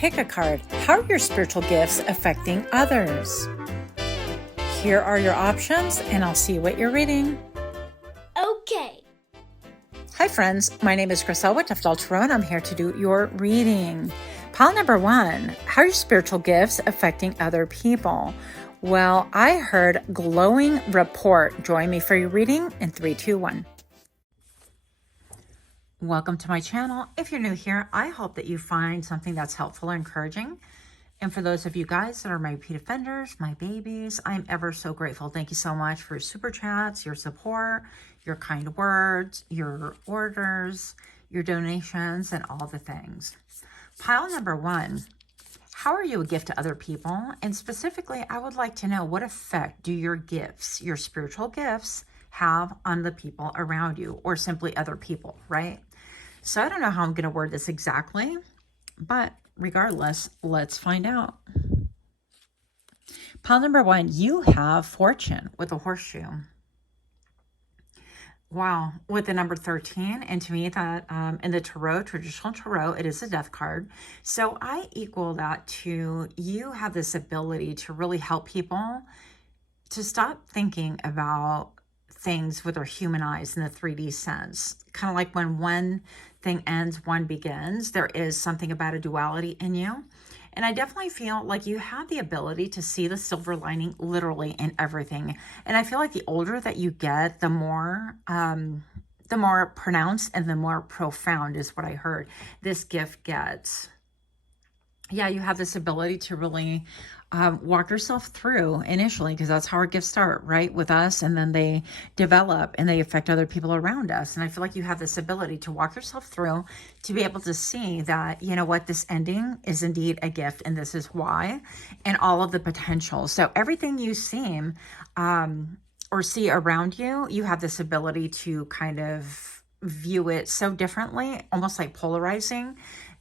Pick a card. How are your spiritual gifts affecting others? Here are your options, and I'll see what you're reading. Okay. Hi friends, my name is Chriselle with Toughdolltarot, and I'm here to do your reading. Pile number 1, how are your spiritual gifts affecting other people? Well, I heard glowing report. Join me for your reading in 3, 2, 1. Welcome to my channel. If you're new here, I hope that you find something that's helpful and encouraging. And for those of you guys that are my repeat offenders, my babies, I'm ever so grateful. Thank you so much for your super chats, your support, your kind words, your orders, your donations, and all the things. Pile number 1, how are you a gift to other people? And specifically, I would like to know, what effect do your gifts, your spiritual gifts, have on the people around you, or simply other people, right? So I don't know how I'm going to word this exactly, but regardless, let's find out. Pile number 1, you have fortune with a horseshoe. Wow, with the number 13, and to me that in the tarot, traditional tarot, it is a death card. So I equal that to you have this ability to really help people to stop thinking about things with their human eyes in the 3D sense. Kind of like when one thing ends, one begins. There is something about a duality in you. And I definitely feel like you have the ability to see the silver lining literally in everything. And I feel like the older that you get, the more pronounced and the more profound is what I heard this gift gets. Yeah, you have this ability to really walk yourself through initially, because that's how our gifts start, right, with us, and then they develop and they affect other people around us. And I feel like you have this ability to walk yourself through to be able to see that, you know what, this ending is indeed a gift, and this is why, and all of the potential. So everything you seem or see around you, you have this ability to kind of view it so differently, almost like polarizing,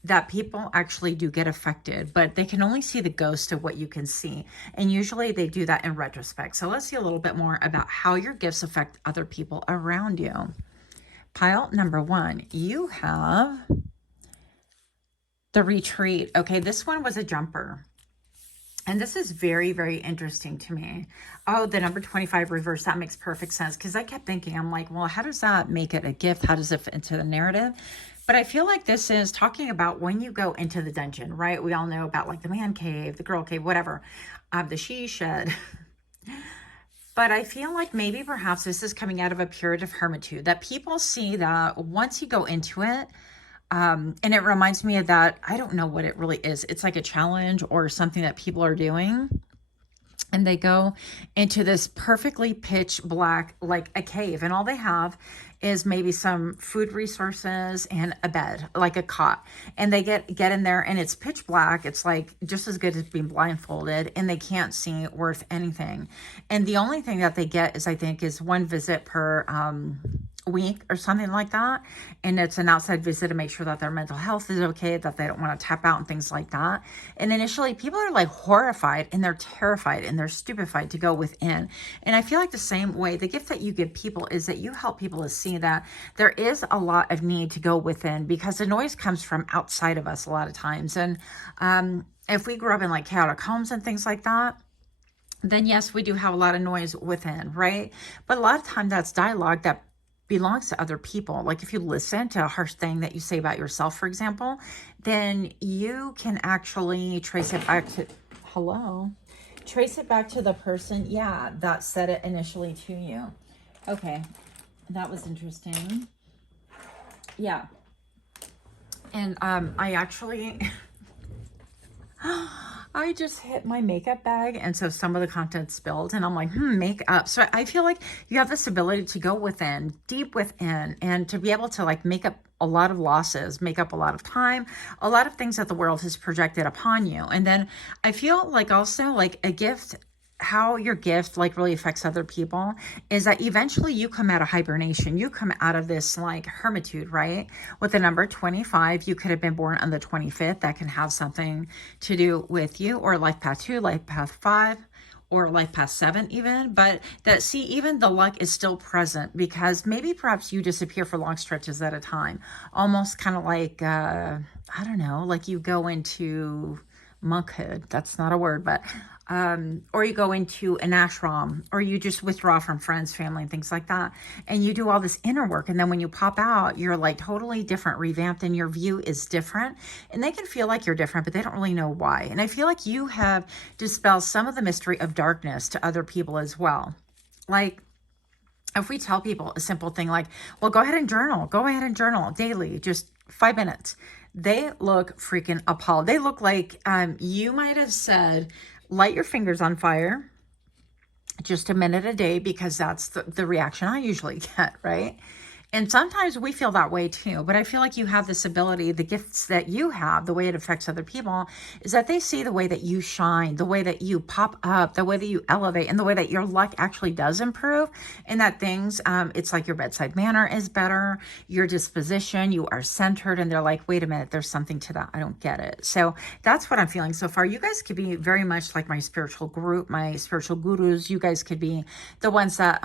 that people actually do get affected, but they can only see the ghost of what you can see. And usually they do that in retrospect. So let's see a little bit more about how your gifts affect other people around you. Pile number 1, you have the retreat. Okay, this one was a jumper. And this is very, very interesting to me. Oh, the number 25 reverse, that makes perfect sense. Because I kept thinking, I'm like, well, how does that make it a gift? How does it fit into the narrative? But I feel like this is talking about when you go into the dungeon, right? We all know about like the man cave, the girl cave, whatever, the she shed. But I feel like maybe perhaps this is coming out of a period of hermitude, that people see that once you go into it, and it reminds me of that, I don't know what it really is. It's like a challenge or something that people are doing. And they go into this perfectly pitch black, like a cave. And all they have is maybe some food resources and a bed, like a cot. And they get in there and it's pitch black. It's like just as good as being blindfolded, and they can't see worth anything. And the only thing that they get is, I think, is one visit per week or something like that, and it's an outside visit to make sure that their mental health is okay, that they don't want to tap out and things like that. And initially people are like horrified and they're terrified and they're stupefied to go within. And I feel like the same way, the gift that you give people is that you help people to see that there is a lot of need to go within, because the noise comes from outside of us a lot of times. And if we grew up in like chaotic homes and things like that, then yes, we do have a lot of noise within, right? But a lot of times that's dialogue that belongs to other people. Like if you listen to a harsh thing that you say about yourself, for example, then you can actually trace it back to, trace it back to the person, yeah, that said it initially to you. Okay, that was interesting. Yeah. And I actually, I just hit my makeup bag, and so some of the content spilled, and I'm like, makeup. So I feel like you have this ability to go within, deep within, and to be able to like make up a lot of losses, make up a lot of time, a lot of things that the world has projected upon you. And then I feel like also like a gift, how your gift like really affects other people is that eventually you come out of hibernation. You come out of this like hermitude, right? With the number 25, you could have been born on the 25th. That can have something to do with you, or life path 2, life path 5, or life past 7 even, but that see, even the luck is still present because maybe perhaps you disappear for long stretches at a time, almost kind of like, I don't know, like you go into monkhood. That's not a word, but, or you go into an ashram, or you just withdraw from friends, family, and things like that. And you do all this inner work. And then when you pop out, you're like totally different, revamped, and your view is different. And they can feel like you're different, but they don't really know why. And I feel like you have dispelled some of the mystery of darkness to other people as well. Like, if we tell people a simple thing like, well, go ahead and journal daily, just 5 minutes. They look freaking appalled. They look like you might have said, light your fingers on fire just a minute a day, because that's the reaction I usually get, right? And sometimes we feel that way too, but I feel like you have this ability, the gifts that you have, the way it affects other people is that they see the way that you shine, the way that you pop up, the way that you elevate, and the way that your luck actually does improve, and that things, it's like your bedside manner is better, your disposition, you are centered, and they're like, wait a minute, there's something to that. I don't get it. So that's what I'm feeling so far. You guys could be very much like my spiritual group, my spiritual gurus. You guys could be the ones that,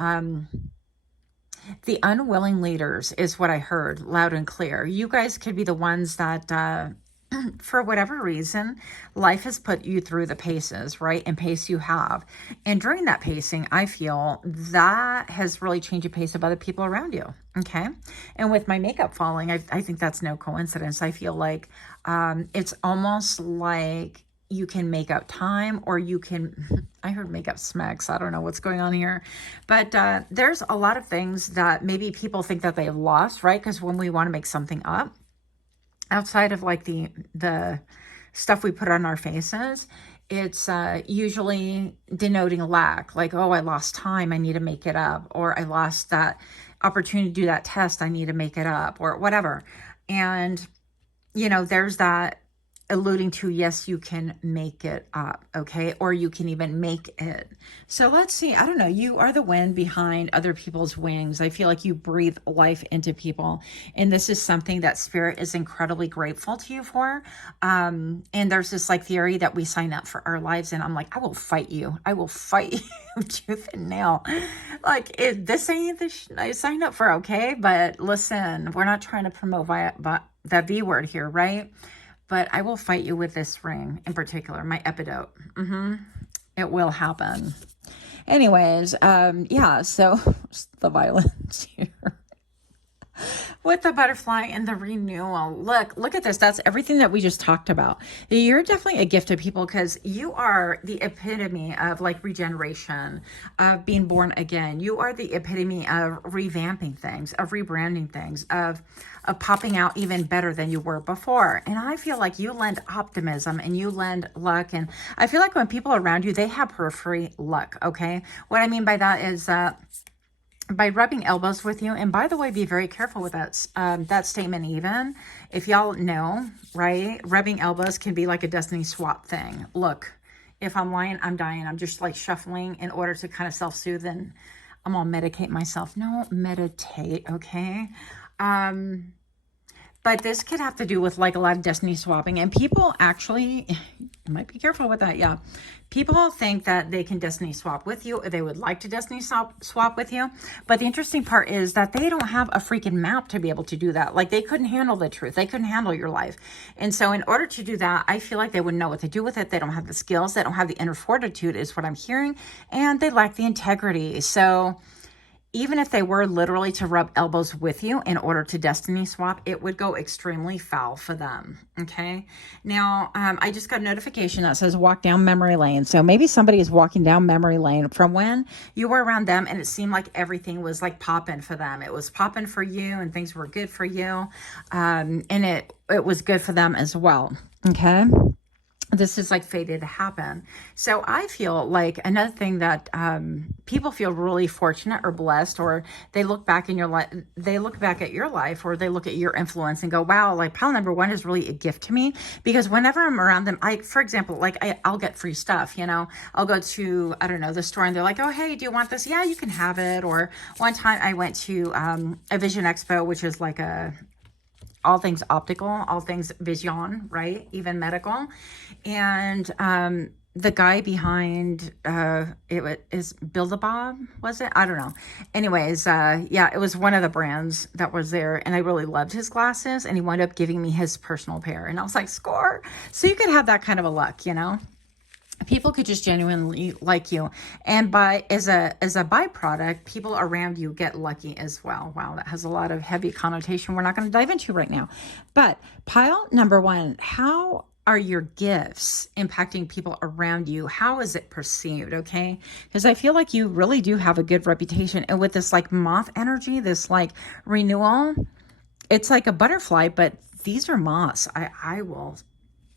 the unwilling leaders is what I heard loud and clear. You guys could be the ones that, for whatever reason, life has put you through the paces, right? And pace you have. And during that pacing, I feel that has really changed the pace of other people around you. Okay. And with my makeup falling, I think that's no coincidence. I feel like it's almost like you can make up time, or you can, I heard make up smacks. I don't know what's going on here, but there's a lot of things that maybe people think that they have lost, right? Because when we want to make something up, outside of like the stuff we put on our faces, it's usually denoting lack. Like, oh, I lost time, I need to make it up. Or I lost that opportunity to do that test, I need to make it up, or whatever. And, you know, there's that alluding to, yes, you can make it up, okay? Or you can even make it. So let's see, I don't know, you are the wind behind other people's wings. I feel like you breathe life into people. And this is something that spirit is incredibly grateful to you for. And there's this like theory that we sign up for our lives, and I'm like, I will fight you. I will fight you tooth and nail. Like, this ain't I signed up for, okay? But listen, we're not trying to promote the V word here, right? But I will fight you with this ring in particular, my epidote. It will happen. Anyways, yeah, so the violence here. With the butterfly and the renewal. Look at this. That's everything that we just talked about. You're definitely a gift to people because you are the epitome of like regeneration, of being born again. You are the epitome of revamping things, of rebranding things, of popping out even better than you were before. And I feel like you lend optimism and you lend luck. And I feel like when people around you, they have periphery luck, okay? What I mean by that is by rubbing elbows with you. And by the way, be very careful with that statement even. If y'all know, right? Rubbing elbows can be like a destiny swap thing. Look, if I'm lying, I'm dying. I'm just like shuffling in order to kind of self-soothe, and I'm gonna medicate myself. No, meditate, okay? But this could have to do with like a lot of destiny swapping, and people actually, you might be careful with that. Yeah. People think that they can destiny swap with you, or they would like to destiny swap with you. But the interesting part is that they don't have a freaking map to be able to do that. Like, they couldn't handle the truth. They couldn't handle your life. And so in order to do that, I feel like they wouldn't know what to do with it. They don't have the skills. They don't have the inner fortitude is what I'm hearing. And they lack the integrity. So even if they were literally to rub elbows with you in order to destiny swap, it would go extremely foul for them, okay? Now, I just got a notification that says walk down memory lane. So maybe somebody is walking down memory lane from when you were around them and it seemed like everything was like popping for them. It was popping for you and things were good for you. And it was good for them as well, okay? This is like fated to happen. So I feel like another thing that people feel really fortunate or blessed, or they look back in your life, they look back at your life, or they look at your influence and go, wow, like pile number one is really a gift to me, because whenever I'm around them, for example, like I'll get free stuff, you know, I'll go to, I don't know, the store and they're like, oh, hey, do you want this? Yeah, you can have it. Or one time I went to a Vision Expo, which is like a all things optical, all things vision, right? Even medical. And the guy behind is Build-A-Bob, was it? I don't know. Anyways, yeah, it was one of the brands that was there, and I really loved his glasses, and he wound up giving me his personal pair, and I was like, score. So you could have that kind of a luck, you know. People could just genuinely like you, and by as a byproduct, people around you get lucky as well. Wow, that has a lot of heavy connotation we're not going to dive into right now. But pile number one, how are your gifts impacting people around you? How is it perceived? Okay, because I feel like you really do have a good reputation, and with this like moth energy, this like renewal, it's like a butterfly, but these are moths.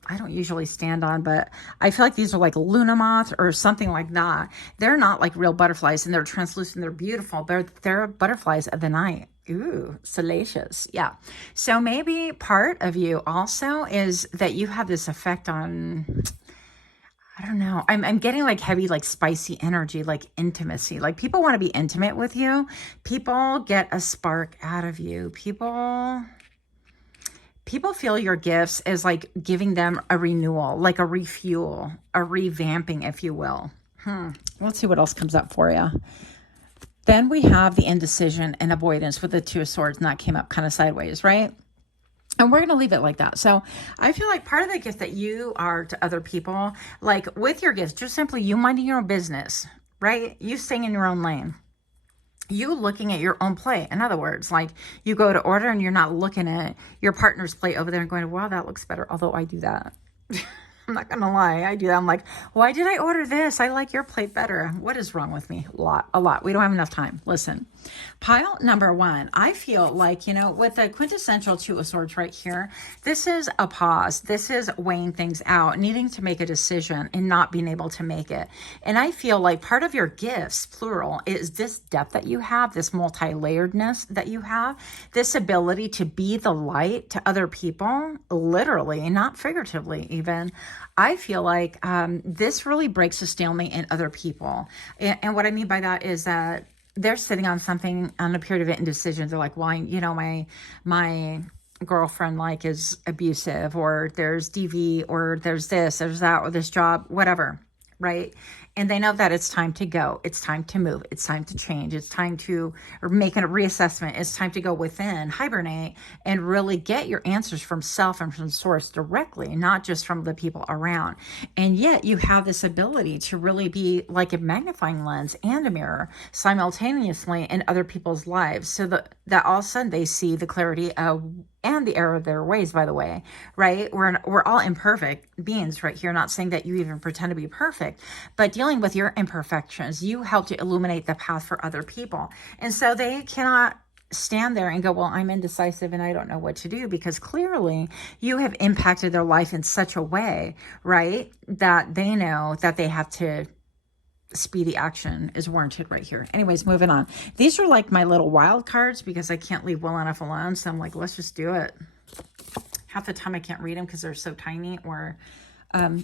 I don't usually stand on, but I feel like these are like Luna moth or something like that. They're not like real butterflies, and they're translucent. They're beautiful. They're butterflies of the night. Ooh, salacious. Yeah. So maybe part of you also is that you have this effect on, I don't know. I'm getting like heavy, like spicy energy, like intimacy. Like people want to be intimate with you. People get a spark out of you. People feel your gifts as like giving them a renewal, like a refuel, a revamping, if you will. Let's see what else comes up for you. Then we have the indecision and avoidance with the Two of Swords, and that came up kind of sideways, right? And we're going to leave it like that. So I feel like part of the gift that you are to other people, like with your gifts, just simply you minding your own business, right? You staying in your own lane. You looking at your own plate. In other words, like you go to order and you're not looking at your partner's plate over there and going, wow, that looks better. Although I do that. I'm not going to lie. I do that. I'm like, why did I order this? I like your plate better. What is wrong with me? A lot. We don't have enough time. Listen, pile number one, I feel like, you know, with the quintessential Two of Swords right here, this is a pause. This is weighing things out, needing to make a decision and not being able to make it. And I feel like part of your gifts, plural, is this depth that you have, this multi-layeredness that you have, this ability to be the light to other people, literally, not figuratively even. I feel like this really breaks a stalemate in other people. And what I mean by that is that they're sitting on something on a period of indecision. They're like, well, you know, my girlfriend like is abusive, or there's DV, or there's this, there's that, or this job, whatever, right? And they know that it's time to go. It's time to move. It's time to change. It's time to make a reassessment. It's time to go within, hibernate, and really get your answers from self and from source directly, not just from the people around. And yet you have this ability to really be like a magnifying lens and a mirror simultaneously in other people's lives, so that all of a sudden they see the clarity of and the error of their ways, by the way, right? We're all imperfect beings right here. Not saying that you even pretend to be perfect, but dealing with your imperfections, you help to illuminate the path for other people. And so they cannot stand there and go, well, I'm indecisive and I don't know what to do, because clearly you have impacted their life in such a way, right, that they know that they have to speedy action is warranted right here. Anyways, moving on. These are like my little wild cards because I can't leave well enough alone. So I'm like, let's just do it. Half the time I can't read them because they're so tiny, or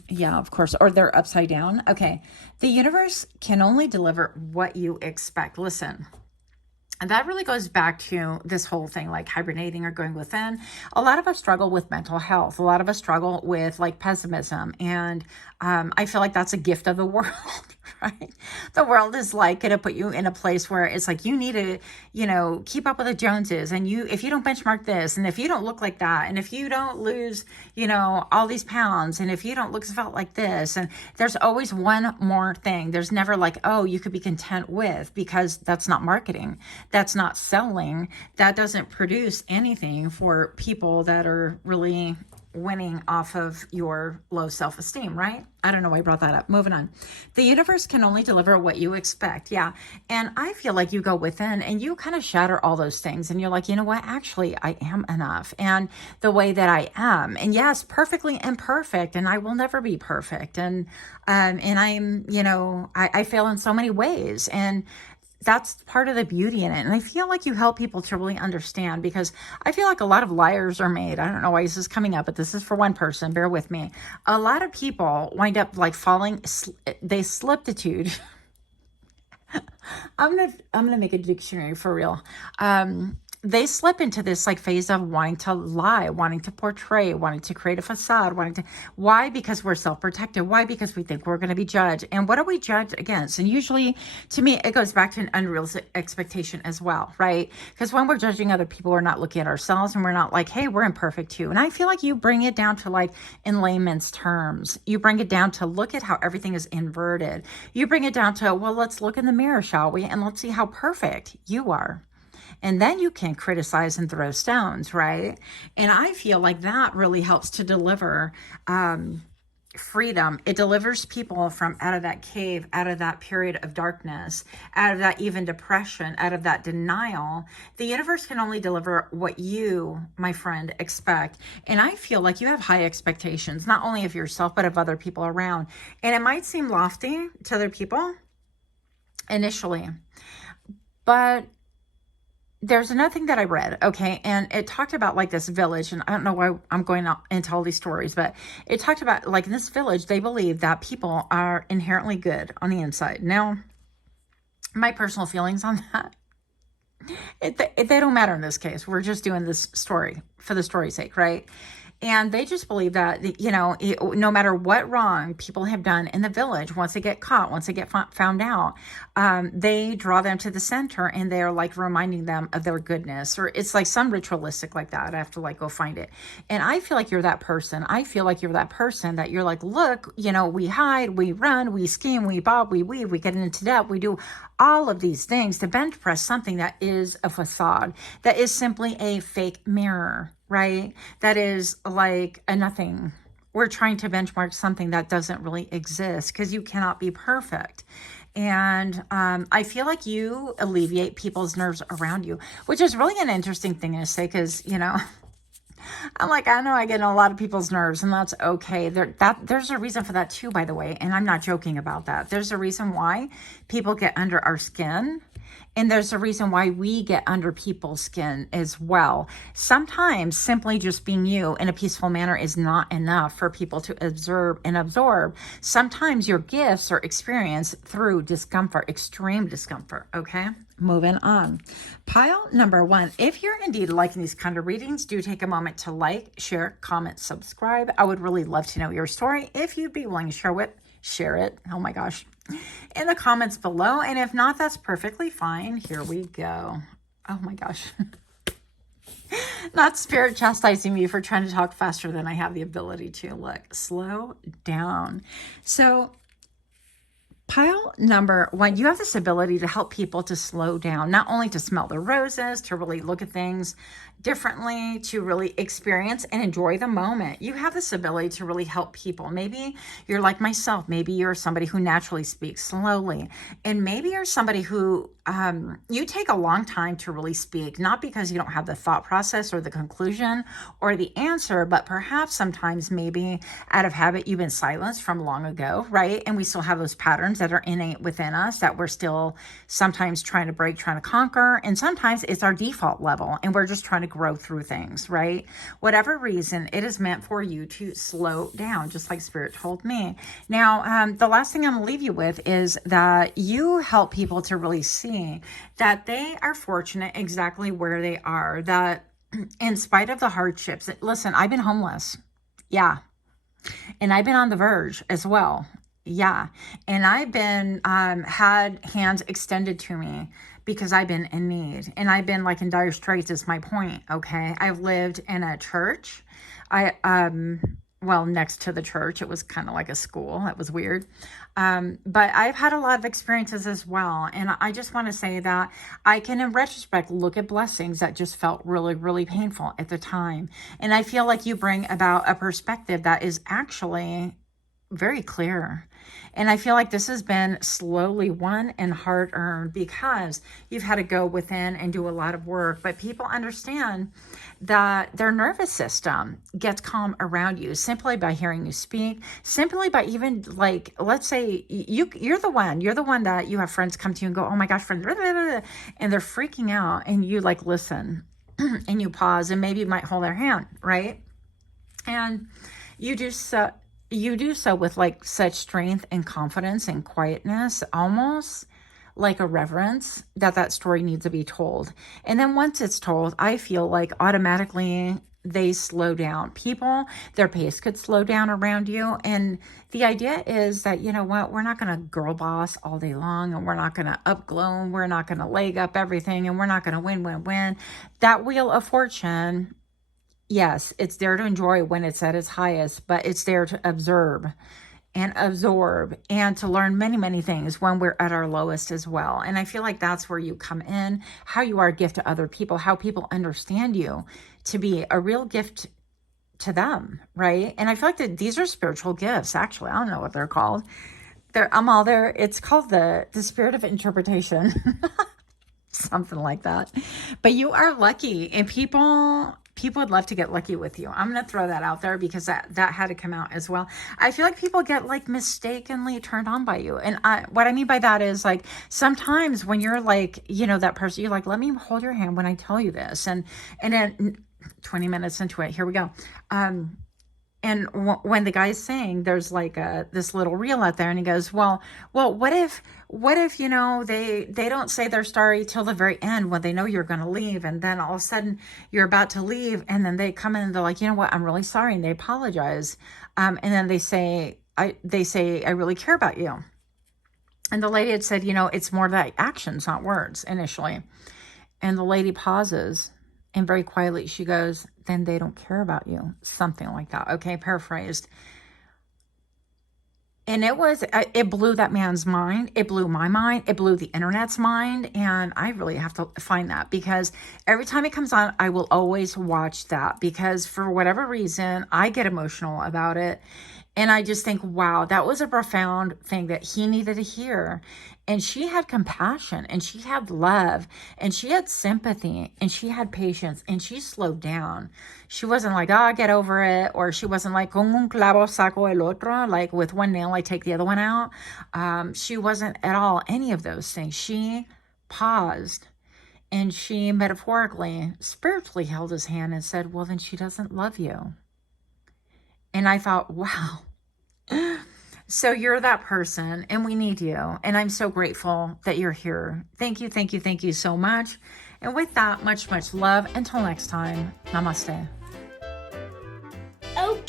yeah, of course, or they're upside down. Okay. The universe can only deliver what you expect. Listen. And that really goes back to this whole thing, like hibernating or going within. A lot of us struggle with mental health. A lot of us struggle with like pessimism. And I feel like that's a gift of the world, right? The world is like going to put you in a place where it's like you need to, you know, keep up with the Joneses. And if you don't benchmark this, and if you don't look like that, and if you don't lose, you know, all these pounds, and if you don't look felt like this, and there's always one more thing. There's never like, oh, you could be content with, because that's not marketing. That's not selling. That doesn't produce anything for people that are really winning off of your low self-esteem, right? I don't know why I brought that up. Moving on. The universe can only deliver what you expect. Yeah. And I feel like you go within and you kind of shatter all those things. And you're like, you know what? Actually, I am enough. And the way that I am, and yes, perfectly imperfect, and I will never be perfect. And I'm, you know, I fail in so many ways. And that's part of the beauty in it. And I feel like you help people to really understand, because I feel like a lot of liars are made. I don't know why this is coming up, but this is for one person. Bear with me. A lot of people wind up like they sliptitude. I'm gonna make a dictionary for real. they slip into this like phase of wanting to lie, wanting to portray, wanting to create a facade, why? Because we're self-protective. Why? Because we think we're going to be judged. And what are we judged against? And usually, to me, it goes back to an unrealistic expectation as well, right? Because when we're judging other people, we're not looking at ourselves, and we're not like, hey, we're imperfect too. And I feel like you bring it down to like in layman's terms, you bring it down to look at how everything is inverted. You bring it down to, well, let's look in the mirror, shall we? And let's see how perfect you are. And then you can criticize and throw stones, right? And I feel like that really helps to deliver freedom. It delivers people from out of that cave, out of that period of darkness, out of that even depression, out of that denial. The universe can only deliver what you, my friend, expect. And I feel like you have high expectations, not only of yourself, but of other people around. And it might seem lofty to other people initially, but there's another thing that I read, okay, and it talked about like this village, and I don't know why I'm going into all these stories, but it talked about like in this village, they believe that people are inherently good on the inside. Now, my personal feelings on that, they don't matter in this case. We're just doing this story for the story's sake, right? And they just believe that, you know, no matter what wrong people have done in the village, once they get caught, once they get found out, they draw them to the center, and they're like reminding them of their goodness, or it's like some ritualistic like that. I have to like go find it. And I feel like you're that person. I feel like you're that person that you're like, look, you know, we hide, we run, we scheme, we bob, we weave, we get into debt, we do all of these things to bench press something that is a facade, that is simply a fake mirror, right? That is like a nothing. We're trying to benchmark something that doesn't really exist, because you cannot be perfect. And I feel like you alleviate people's nerves around you, which is really an interesting thing to say, because, you know, I'm like, I know I get on a lot of people's nerves, and that's okay. There's a reason for that too, by the way. And I'm not joking about that. There's a reason why people get under our skin. And there's a reason why we get under people's skin as well. Sometimes simply just being you in a peaceful manner is not enough for people to observe and absorb. Sometimes your gifts are experienced through discomfort, extreme discomfort, okay? Moving on. Pile number 1. If you're indeed liking these kind of readings, do take a moment to like, share, comment, subscribe. I would really love to know your story. If you'd be willing to share it. Oh my gosh. In the comments below. And if not, that's perfectly fine. Here we go. Oh my gosh. Not spirit chastising me for trying to talk faster than I have the ability to. Look, slow down. So pile number 1, you have this ability to help people to slow down, not only to smell the roses, to really look at things differently, to really experience and enjoy the moment. You have this ability to really help people. Maybe you're like myself. Maybe you're somebody who naturally speaks slowly. And maybe you're somebody who you take a long time to really speak, not because you don't have the thought process or the conclusion or the answer, but perhaps sometimes maybe out of habit, you've been silenced from long ago, right? And we still have those patterns that are innate within us that we're still sometimes trying to break, trying to conquer. And sometimes it's our default level, and we're just trying to grow through things, right? Whatever reason, it is meant for you to slow down, just like Spirit told me. Now, the last thing I'm going to leave you with is that you help people to really see that they are fortunate exactly where they are, that in spite of the hardships, listen, I've been homeless. Yeah. And I've been on the verge as well. Yeah. And I've been, had hands extended to me because I've been in need, and I've been like in dire straits is my point. Okay. I've lived in a church. Well, next to the church, it was kind of like a school. It was weird. But I've had a lot of experiences as well. And I just want to say that I can, in retrospect, look at blessings that just felt really, really painful at the time. And I feel like you bring about a perspective that is actually very clear. And I feel like this has been slowly won and hard earned, because you've had to go within and do a lot of work. But people understand that their nervous system gets calm around you simply by hearing you speak, simply by even like, let's say you're the one that you have friends come to you and go, oh my gosh, friend, blah, blah, blah, and they're freaking out, and you like listen and you pause, and maybe you might hold their hand, right? And you do so with like such strength and confidence and quietness, almost like a reverence that that story needs to be told. And then once it's told, I feel like automatically they slow down. People, their pace could slow down around you. And the idea is that, you know what, we're not going to girl boss all day long, and we're not going to upglow, and we're not going to leg up everything, and we're not going to win. That wheel of fortune, yes, it's there to enjoy when it's at its highest, but it's there to observe and absorb and to learn many, many things when we're at our lowest as well. And I feel like that's where you come in, how you are a gift to other people, how people understand you to be a real gift to them, right? And I feel like that these are spiritual gifts, actually. I don't know what they're called. I'm all there. It's called the spirit of interpretation. Something like that. But you are lucky, and people would love to get lucky with you. I'm going to throw that out there because that had to come out as well. I feel like people get like mistakenly turned on by you. And what I mean by that is like sometimes when you're like, you know, that person, you're like, let me hold your hand when I tell you this. And then 20 minutes into it, here we go. And when the guy's saying there's like this little reel out there, and he goes, well, what if, you know, they don't say they're sorry till the very end when they know you're going to leave. And then all of a sudden you're about to leave. And then they come in and they're like, you know what, I'm really sorry. And they apologize. And then they say, I really care about you. And the lady had said, you know, it's more like actions, not words initially. And the lady pauses. And very quietly, she goes, then they don't care about you. Something like that. Okay, paraphrased. And it blew that man's mind. It blew my mind. It blew the internet's mind. And I really have to find that, because every time it comes on, I will always watch that, because for whatever reason, I get emotional about it. And I just think, wow, that was a profound thing that he needed to hear. And she had compassion, and she had love, and she had sympathy, and she had patience, and she slowed down. She wasn't like, get over it. Or she wasn't like, con un clavo saco el otro, like with one nail, I take the other one out. She wasn't at all any of those things. She paused, and she metaphorically, spiritually held his hand and said, well, then she doesn't love you. And I thought, wow. So you're that person, and we need you. And I'm so grateful that you're here. Thank you so much. And with that, much, much love. Until next time, namaste. Okay.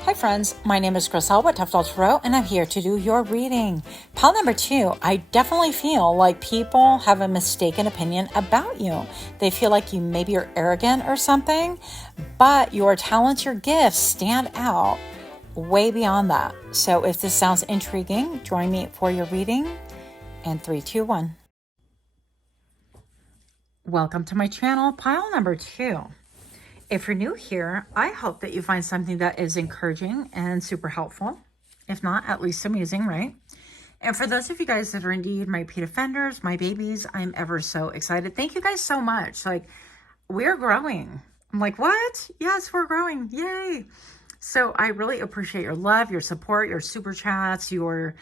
Hi friends, my name is Griselle with Toughdolltarot, and I'm here to do your reading. Pile number 2, I definitely feel like people have a mistaken opinion about you. They feel like you maybe are arrogant or something, but your talents, your gifts stand out way beyond that. So if this sounds intriguing, join me for your reading. And 3, 2, 1. Welcome to my channel, pile number 2. If you're new here, I hope that you find something that is encouraging and super helpful. If not, at least amusing, right? And for those of you guys that are indeed my repeat offenders, my babies, I'm ever so excited. Thank you guys so much. Like, we're growing. I'm like, what? Yes, we're growing. Yay. So I really appreciate your love, your support, your super chats, your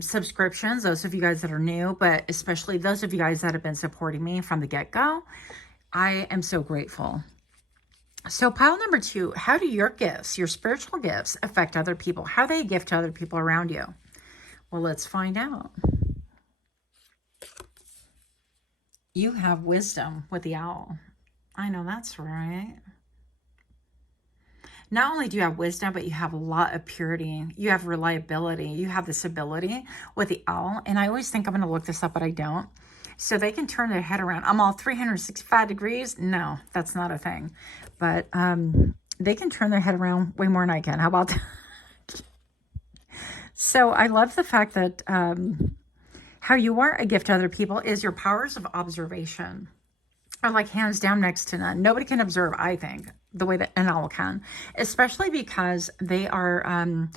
subscriptions, those of you guys that are new, but especially those of you guys that have been supporting me from the get-go. I am so grateful. So pile number 2, how do your gifts, your spiritual gifts, affect other people? How they gift to other people around you? Well, let's find out. You have wisdom with the owl. I know that's right. Not only do you have wisdom, but you have a lot of purity. You have reliability. You have this ability with the owl. And I always think I'm going to look this up, but I don't. So they can turn their head around. I'm all 365 degrees. No, that's not a thing. But they can turn their head around way more than I can. How about that? So I love the fact that how you are a gift to other people is your powers of observation are like hands down next to none. Nobody can observe, I think, the way that an owl can, especially because they are,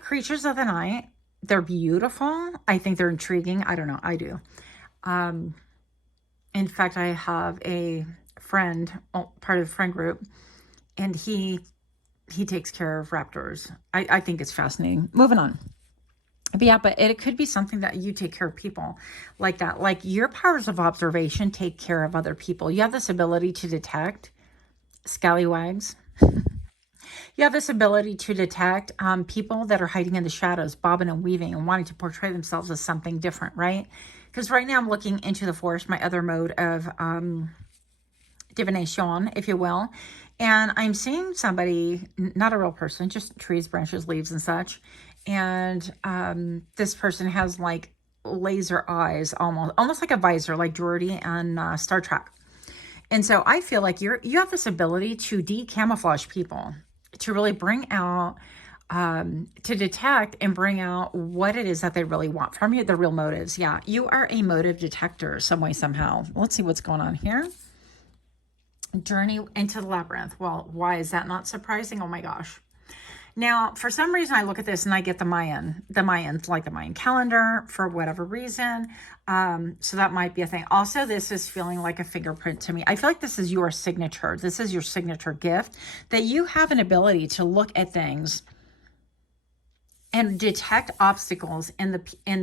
creatures of the night. They're beautiful. I think they're intriguing. I don't know. I do. In fact, I have a friend, part of the friend group, and he takes care of raptors. I think it's fascinating. Moving on. But yeah, but it could be something that you take care of people like that. Like your powers of observation take care of other people. You have this ability to detect scallywags. You have this ability to detect people that are hiding in the shadows, bobbing and weaving and wanting to portray themselves as something different, right? Because right now I'm looking into the forest, my other mode of divination, if you will. And I'm seeing somebody, not a real person, just trees, branches, leaves, and such. And this person has like laser eyes, almost like a visor, like Geordi on Star Trek. And so I feel like you have this ability to decamouflage people, to really bring out, to detect and bring out what it is that they really want from you, the real motives. Yeah, you are a motive detector some way, somehow. Let's see what's going on here. Journey into the labyrinth. Well, why is that not surprising? Oh my gosh. Now, for some reason, I look at this and I get the Mayans, like the Mayan calendar for whatever reason. So that might be a thing. Also, this is feeling like a fingerprint to me. I feel like this is your signature. This is your signature gift, that you have an ability to look at things and detect obstacles in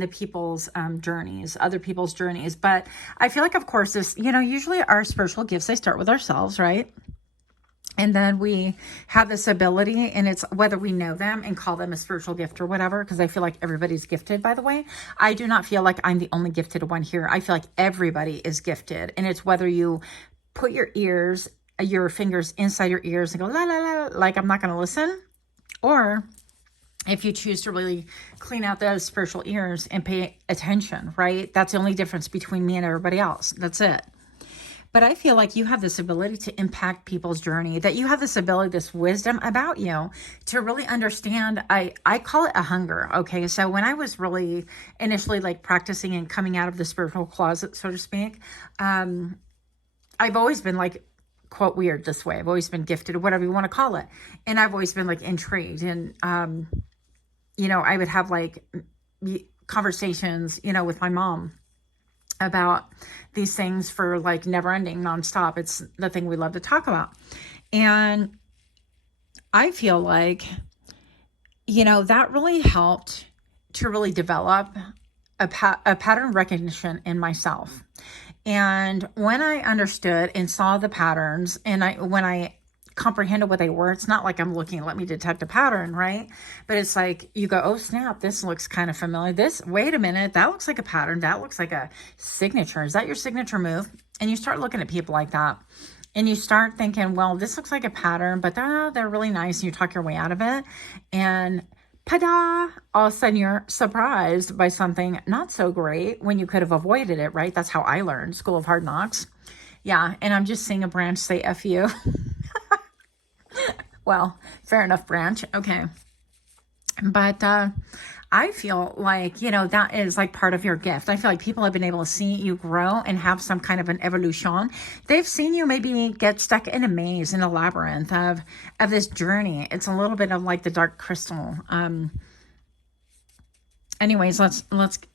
the people's journeys, other people's journeys. But I feel like, of course, this, usually our spiritual gifts, they start with ourselves, right? And then we have this ability, and it's whether we know them and call them a spiritual gift or whatever, because I feel like everybody's gifted, by the way. I do not feel like I'm the only gifted one here. I feel like everybody is gifted. And it's whether you put your fingers inside your ears and go, la, la, la, like I'm not going to listen. Or if you choose to really clean out those spiritual ears and pay attention, right? That's the only difference between me and everybody else. That's it. But I feel like you have this ability to impact people's journey, that you have this ability, this wisdom about you to really understand. I call it a hunger. Okay. So when I was really initially like practicing and coming out of the spiritual closet, so to speak, I've always been like, quote, weird this way. I've always been gifted or whatever you want to call it. And I've always been like intrigued. And, I would have like conversations, with my mom about these things for like never ending, nonstop. It's the thing we love to talk about. And I feel like, that really helped to really develop a pattern recognition in myself. And when I understood and saw the patterns, and when I comprehended what they were, it's not like I'm looking, let me detect a pattern, right? But it's like you go, oh snap, this looks kind of familiar. Wait a minute, that looks like a pattern. That looks like a signature. Is that your signature move? And you start looking at people like that, and you start thinking, well, this looks like a pattern, but they're really nice. And you talk your way out of it, and ta-da, all of a sudden you're surprised by something not so great when you could have avoided it, right? That's how I learned, School of Hard Knocks. Yeah, and I'm just seeing a branch say F you. Well, fair enough, branch. Okay. But I feel like, that is like part of your gift. I feel like people have been able to see you grow and have some kind of an evolution. They've seen you maybe get stuck in a maze, in a labyrinth of this journey. It's a little bit of like the Dark Crystal. Anyways, let's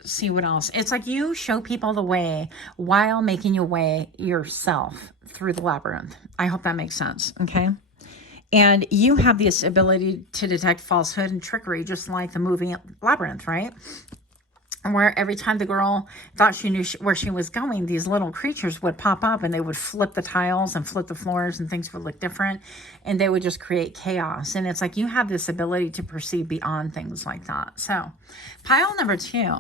see what else. It's like you show people the way while making your way yourself through the labyrinth. I hope that makes sense. Okay. And you have this ability to detect falsehood and trickery, just like the movie Labyrinth, right? Where every time the girl thought she knew where she was going, these little creatures would pop up and they would flip the tiles and flip the floors, and things would look different, and they would just create chaos. And it's like you have this ability to perceive beyond things like that. So pile number 2,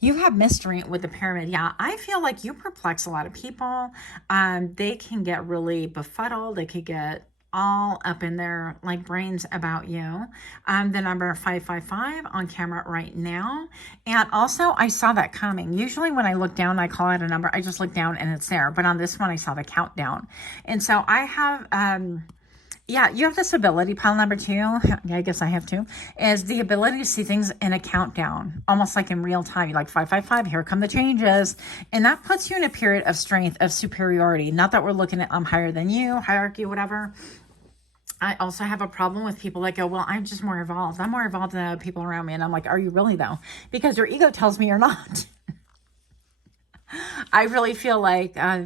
you have mystery with the pyramid. Yeah, I feel like you perplex a lot of people. They can get really befuddled. They could get all up in their like brains about you. The number 555 on camera right now. And also I saw that coming. Usually when I look down, I call it a number. I just look down and it's there. But on this one, I saw the countdown. And so I have, yeah, you have this ability, pile number 2, I guess I have 2, is the ability to see things in a countdown, almost like in real time. You're like 555, here come the changes. And that puts you in a period of strength, of superiority. Not that we're looking at I'm higher than you, hierarchy, whatever. I also have a problem with people that go, well, I'm just more evolved. I'm more evolved than the people around me. And I'm like, are you really though? Because your ego tells me you're not. I really feel like, I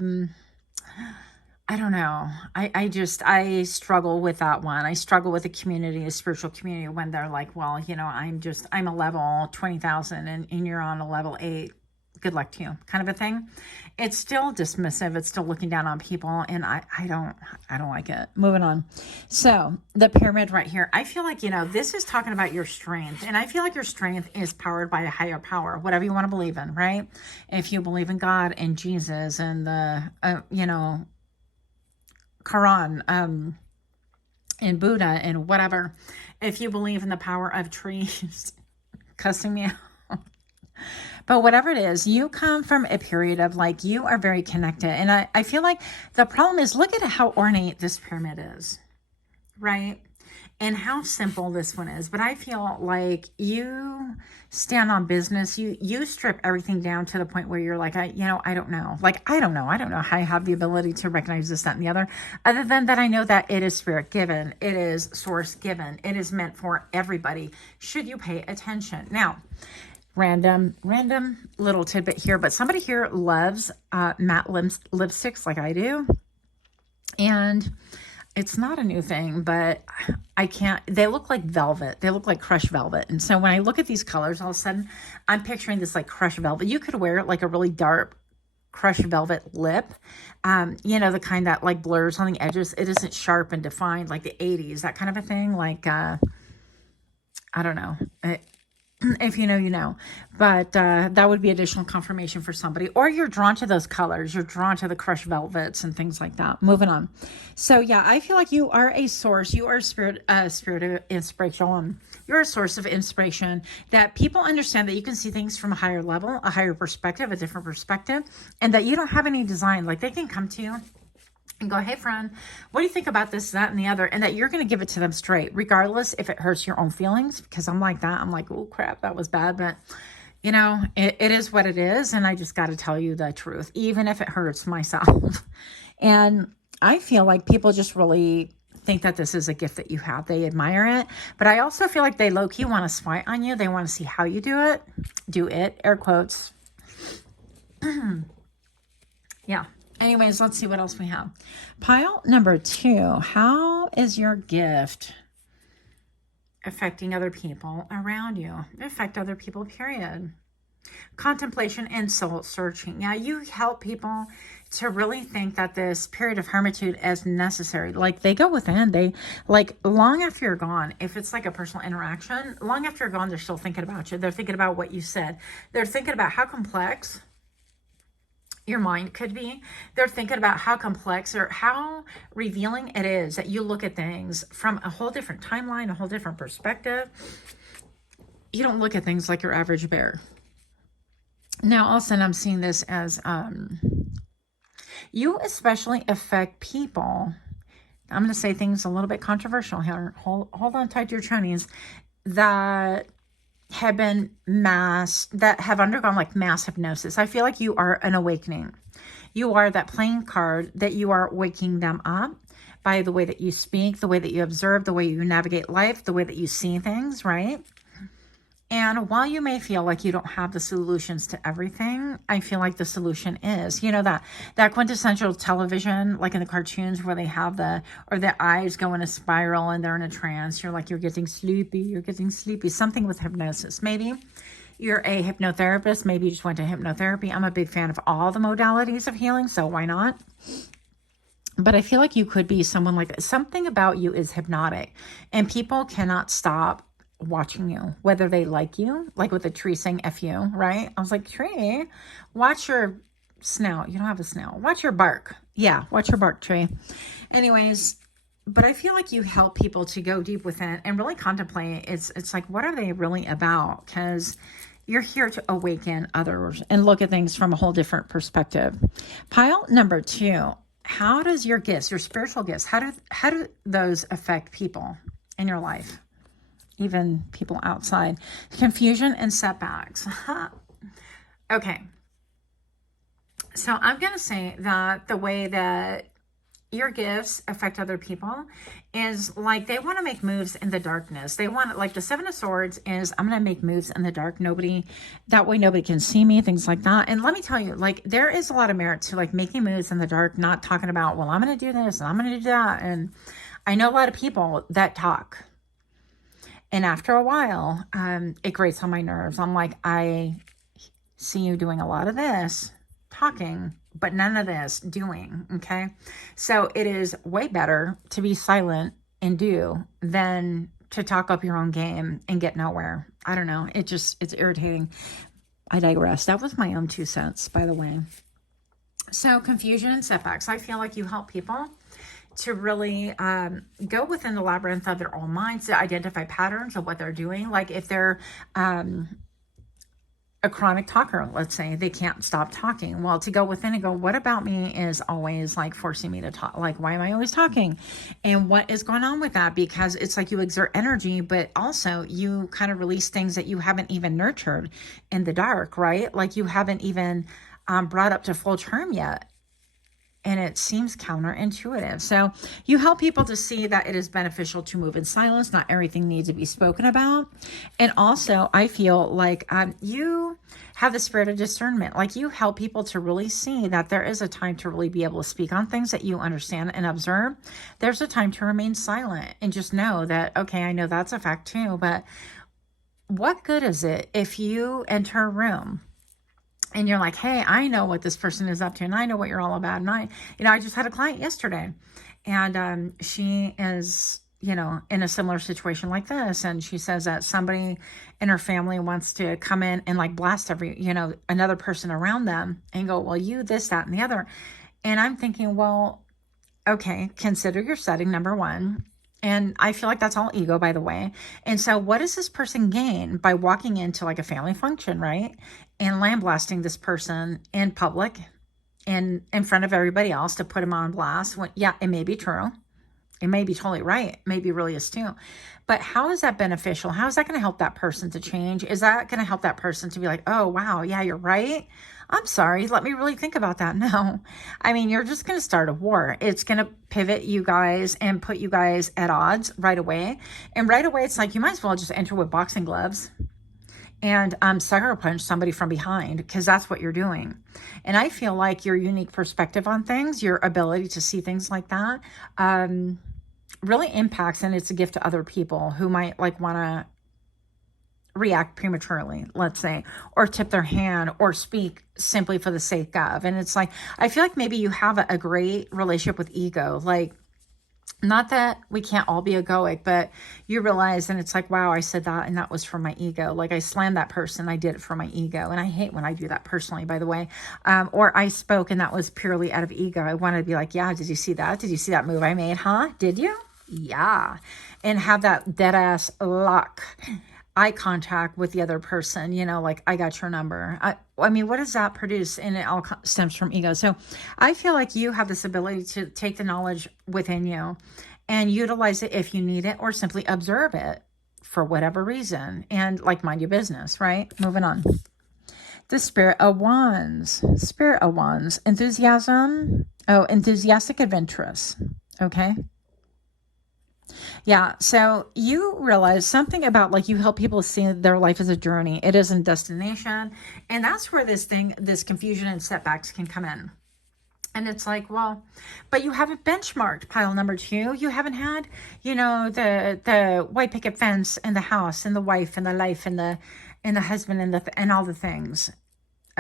don't know. I struggle with that one. I struggle with the community, the spiritual community, when they're like, well, I'm a level 20,000 and you're on a level 8 good luck to you kind of a thing. It's still dismissive. It's still looking down on people. And I don't like it. Moving on. So the pyramid right here, I feel like, this is talking about your strength. And I feel like your strength is powered by a higher power, whatever you want to believe in, right? If you believe in God and Jesus and the, Quran, and Buddha and whatever, if you believe in the power of trees, cussing me out. But whatever it is, you come from a period of like, you are very connected. And I feel like the problem is, look at how ornate this pyramid is, right? And how simple this one is. But I feel like you stand on business. You strip everything down to the point where you're like, I don't know. Like, I don't know how I have the ability to recognize this, that, and the other. Other than that, I know that it is spirit given. It is source given. It is meant for everybody. Should you pay attention? Now, random little tidbit here, but somebody here loves matte lipsticks like I do. And it's not a new thing, but I can't, they look like velvet. They look like crushed velvet. And so when I look at these colors, all of a sudden I'm picturing this like crushed velvet. You could wear like a really dark crushed velvet lip. The kind that like blurs on the edges. It isn't sharp and defined like the 80s, that kind of a thing. Like, I don't know. If you know, you know. But that would be additional confirmation for somebody. Or you're drawn to those colors. You're drawn to the crushed velvets and things like that. Moving on. So, yeah, I feel like you are a source. You are a spirit of inspiration. You're a source of inspiration that people understand that you can see things from a higher level, a higher perspective, a different perspective, and that you don't have any design. Like, they can come to you and go, hey, friend, what do you think about this, that, and the other? And that you're going to give it to them straight, regardless if it hurts your own feelings, because I'm like that. I'm like, oh, crap, that was bad. But, it is what it is. And I just got to tell you the truth, even if it hurts myself. And I feel like people just really think that this is a gift that you have. They admire it. But I also feel like they low-key want to spy on you. They want to see how you do it. Do it, air quotes. Yeah. Anyways, let's see what else we have. Pile number 2. How is your gift affecting other people around you? Affect other people, period. Contemplation and soul searching. Yeah, you help people to really think that this period of hermitude is necessary. Like, they go within. They, like, long after you're gone, if it's like a personal interaction, long after you're gone, they're still thinking about you. They're thinking about what you said. They're thinking about how complex your mind could be. They're thinking about how complex or how revealing it is that you look at things from a whole different timeline, a whole different perspective. You don't look at things like your average bear. Now, all of a sudden, I'm seeing this as you especially affect people. I'm going to say things a little bit controversial here. Hold on tight to your chonies. That have been that have undergone like mass hypnosis. I feel like you are an awakening. You are that playing card that you are waking them up by the way that you speak, the way that you observe, the way you navigate life, the way that you see things, right? And while you may feel like you don't have the solutions to everything, I feel like the solution is, that quintessential television, like in the cartoons where they have the eyes go in a spiral and they're in a trance. You're like, you're getting sleepy, something with hypnosis. Maybe you're a hypnotherapist. Maybe you just went to hypnotherapy. I'm a big fan of all the modalities of healing, so why not? But I feel like you could be someone like that. Something about you is hypnotic, and people cannot stop watching you, whether they like you, like with the tree saying F you, right? I was like, tree, watch your snout. You don't have a snout. Watch your bark. Yeah, watch your bark, tree. Anyways, but I feel like you help people to go deep within and really contemplate. It's like, what are they really about? Because you're here to awaken others and look at things from a whole different perspective. Pile number 2. How does your gifts, your spiritual gifts, how do those affect people in your life? Even people outside. Confusion and setbacks. Okay. So I'm going to say that the way that your gifts affect other people is like they want to make moves in the darkness. They want, like the 7 of Swords is, I'm going to make moves in the dark. That way nobody can see me, things like that. And let me tell you, like, there is a lot of merit to like making moves in the dark, not talking about, well, I'm going to do this and I'm going to do that. And I know a lot of people that talk. And after a while, it grates on my nerves. I'm like, I see you doing a lot of this, talking, but none of this doing, okay? So it is way better to be silent and do than to talk up your own game and get nowhere. I don't know. It's irritating. I digress. That was my own 2 cents, by the way. So confusion and setbacks. I feel like you help people to really go within the labyrinth of their own minds to identify patterns of what they're doing. Like if they're a chronic talker, let's say, they can't stop talking. Well, to go within and go, what about me is always like forcing me to talk? Like, why am I always talking? And what is going on with that? Because it's like you exert energy, but also you kind of release things that you haven't even nurtured in the dark, right? Like you haven't even brought up to full term yet. And it seems counterintuitive. So you help people to see that it is beneficial to move in silence. Not everything needs to be spoken about. And also, I feel like you have the spirit of discernment. Like you help people to really see that there is a time to really be able to speak on things that you understand and observe. There's a time to remain silent and just know that, okay, I know that's a fact too, but what good is it if you enter a room and you're like, hey, I know what this person is up to, and I know what you're all about. And I just had a client yesterday, and she is, in a similar situation like this. And she says that somebody in her family wants to come in and like blast another person around them and go, well, you, this, that, and the other. And I'm thinking, well, okay, consider your setting, number one. And I feel like that's all ego, by the way. And so what does this person gain by walking into like a family function, right? And lambasting this person in public and in front of everybody else to put him on blast? When, yeah, it may be true. It may be totally right. Maybe it really is too. But how is that beneficial? How is that going to help that person to change? Is that going to help that person to be like, oh, wow, yeah, you're right. I'm sorry. Let me really think about that. No, I mean, you're just going to start a war. It's going to pivot you guys and put you guys at odds right away. And right away, it's like, you might as well just enter with boxing gloves and sucker punch somebody from behind, because that's what you're doing. And I feel like your unique perspective on things, your ability to see things like that, really impacts, and it's a gift to other people who might like want to react prematurely, let's say, or tip their hand or speak simply for the sake of. And it's like, I feel like maybe you have a great relationship with ego. Like, not that we can't all be egoic, but you realize, and it's like, wow, I said that and that was for my ego. Like I slammed that person, I did it for my ego. And I hate when I do that personally, by the way. Or I spoke and that was purely out of ego. I want to be like, yeah, did you see that? Did you see that move I made? Huh? Did you? Yeah. And have that dead ass lock eye contact with the other person, like, I got your number. I mean, what does that produce? And it all stems from ego. So I feel like you have this ability to take the knowledge within you and utilize it if you need it, or simply observe it for whatever reason and like mind your business, right? Moving on. The Spirit of Wands. Spirit of Wands. Enthusiasm. Oh, enthusiastic adventurous. Okay. Yeah, so you realize something about like you help people see their life as a journey. It isn't a destination. And that's where this confusion and setbacks can come in. And it's like, well, but you haven't benchmarked pile number 2. You haven't had, the white picket fence and the house and the wife and the life and the husband and all the things.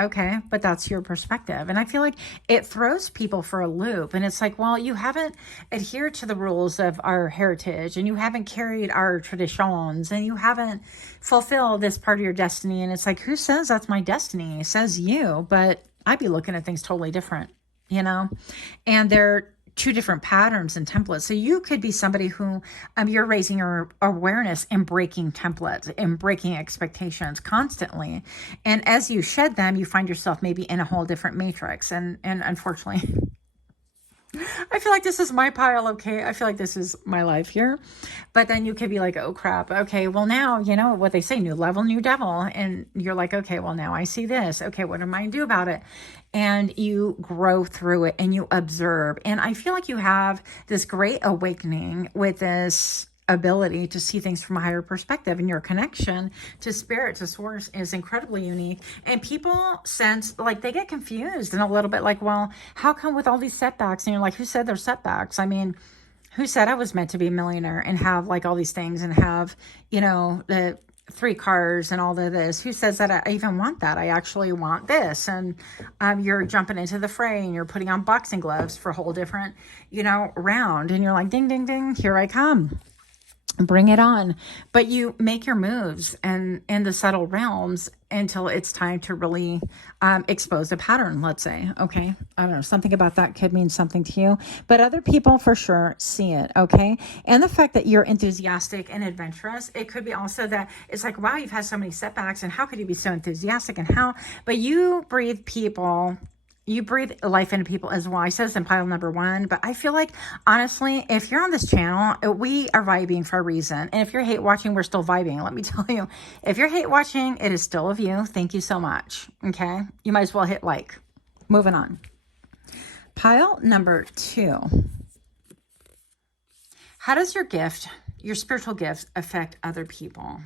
Okay, but that's your perspective. And I feel like it throws people for a loop. And it's like, well, you haven't adhered to the rules of our heritage, and you haven't carried our traditions, and you haven't fulfilled this part of your destiny. And it's like, who says that's my destiny? It says you, but I'd be looking at things totally different, and they're 2 different patterns and templates. So you could be somebody who you're raising your awareness and breaking templates and breaking expectations constantly. And as you shed them, you find yourself maybe in a whole different matrix. And unfortunately, I feel like this is my pile. Okay. I feel like this is my life here. But then you could be like, oh crap. Okay. Well, now, what they say, new level, new devil. And you're like, okay, well, now I see this. Okay. What am I going to do about it? And you grow through it and you observe. And I feel like you have this great awakening with this ability to see things from a higher perspective, and your connection to spirit, to source, is incredibly unique. And people sense, like, they get confused and a little bit like, well, how come with all these setbacks? And you're like, who said there's setbacks? I mean, who said I was meant to be a millionaire and have like all these things and have, the 3 cars and all of this. Who says that I even want that? I actually want this. And you're jumping into the fray and you're putting on boxing gloves for a whole different, round. And you're like, ding, ding, ding, here I come. Bring it on. But you make your moves and in the subtle realms until it's time to really expose a pattern, let's say. Okay. I don't know. Something about that could mean something to you, but other people for sure see it. Okay. And the fact that you're enthusiastic and adventurous, it could be also that it's like, wow, you've had so many setbacks and how could you be so enthusiastic but you breathe people. You breathe life into people as well. I said this in pile number 1, but I feel like, honestly, if you're on this channel, we are vibing for a reason. And if you're hate watching, we're still vibing. Let me tell you, if you're hate watching, it is still of you. Thank you so much. Okay. You might as well hit like. Moving on. Pile number 2. How does your spiritual gift affect other people?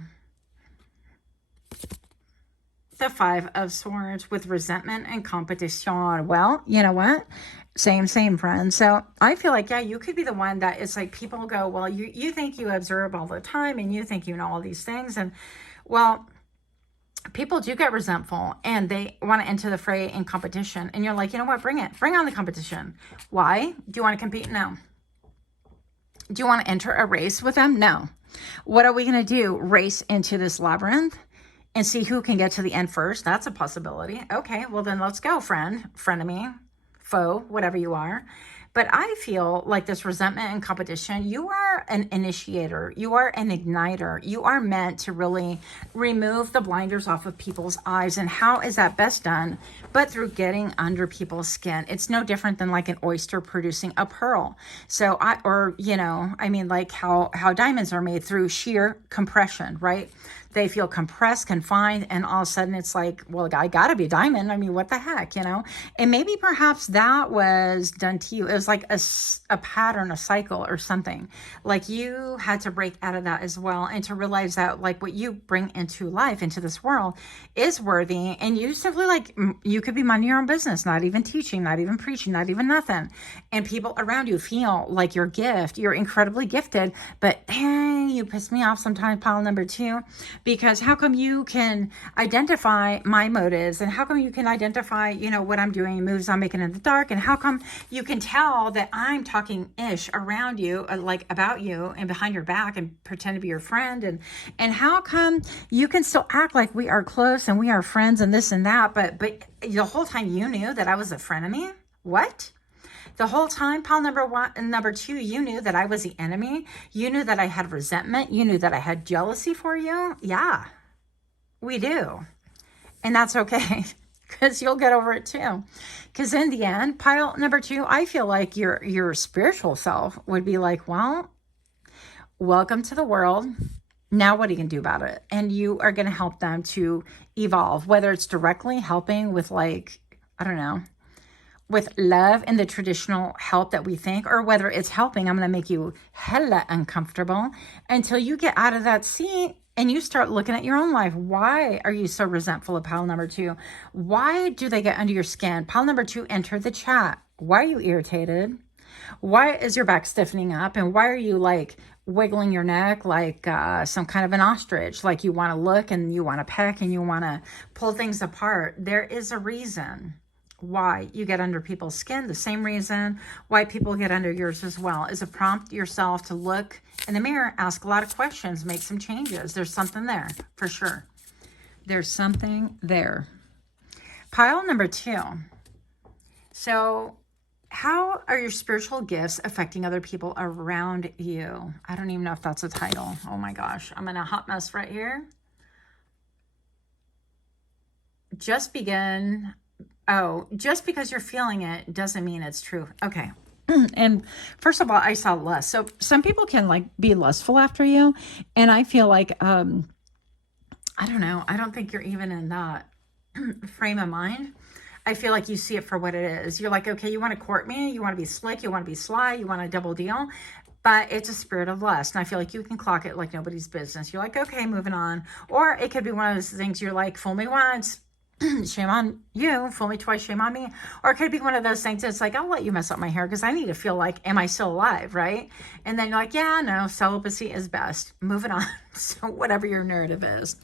The 5 of Swords with resentment and competition. Well, you know what? Same, friend. So I feel like, yeah, you could be the one that it's like people go, well, you think you observe all the time and you think you know all these things. And well, people do get resentful and they want to enter the fray in competition. And you're like, you know what? Bring it. Bring on the competition. Why? Do you want to compete? No. Do you want to enter a race with them? No. What are we going to do? Race into this labyrinth? And see who can get to the end first. That's a possibility. Okay, well then let's go, frenemy, foe, whatever you are. But I feel like this resentment and competition, you are an initiator. You are an igniter. You are meant to really remove the blinders off of people's eyes. And how is that best done? But through getting under people's skin. It's no different than like an oyster producing a pearl. So like how diamonds are made through sheer compression, right? They feel compressed, confined, and all of a sudden it's like, well, I gotta be a diamond. I mean, what the heck, And maybe perhaps that was done to you. It was like a pattern, a cycle or something. Like you had to break out of that as well and to realize that like what you bring into life, into this world is worthy. And you simply you could be minding your own business, not even teaching, not even preaching, not even nothing. And people around you feel like you're incredibly gifted, but dang, you piss me off sometimes, pile number 2. Because how come you can identify my motives and how come you can identify, what I'm doing, moves I'm making in the dark, and how come you can tell that I'm talking ish around you, like about you and behind your back and pretend to be your friend, and how come you can still act like we are close and we are friends and this and that, but the whole time you knew that I was a frenemy? What? The whole time, pile number 1 and number 2, you knew that I was the enemy. You knew that I had resentment. You knew that I had jealousy for you. Yeah, we do. And that's okay because you'll get over it too. Because in the end, pile number 2, I feel like your spiritual self would be like, well, welcome to the world. Now what are you going to do about it? And you are going to help them to evolve, whether it's directly helping with with love and the traditional help that we think, or whether it's helping, I'm going to make you hella uncomfortable until you get out of that seat and you start looking at your own life. Why are you so resentful of pile number 2? Why do they get under your skin? Pile number 2, enter the chat. Why are you irritated? Why is your back stiffening up? And why are you like wiggling your neck like some kind of an ostrich? Like you want to look and you want to peck and you want to pull things apart. There is a reason why you get under people's skin. The same reason why people get under yours as well is to prompt yourself to look in the mirror, ask a lot of questions, make some changes. There's something there for sure. There's something there. Pile number 2. So how are your spiritual gifts affecting other people around you? I don't even know if that's a title. Oh my gosh, I'm in a hot mess right here. Just because you're feeling it doesn't mean it's true. Okay. And first of all, I saw lust. So some people can be lustful after you. And I feel like, I don't know. I don't think you're even in that frame of mind. I feel like you see it for what it is. You're like, okay, you want to court me. You want to be slick. You want to be sly. You want to double deal. But it's a spirit of lust. And I feel like you can clock it like nobody's business. You're like, okay, moving on. Or it could be one of those things you're like, fool me once, shame on you, fool me twice, shame on me. Or it could be one of those things that's like, I'll let you mess up my hair because I need to feel like, am I still alive, right? And then you're like, yeah, no, celibacy is best. Moving on. So whatever your narrative is.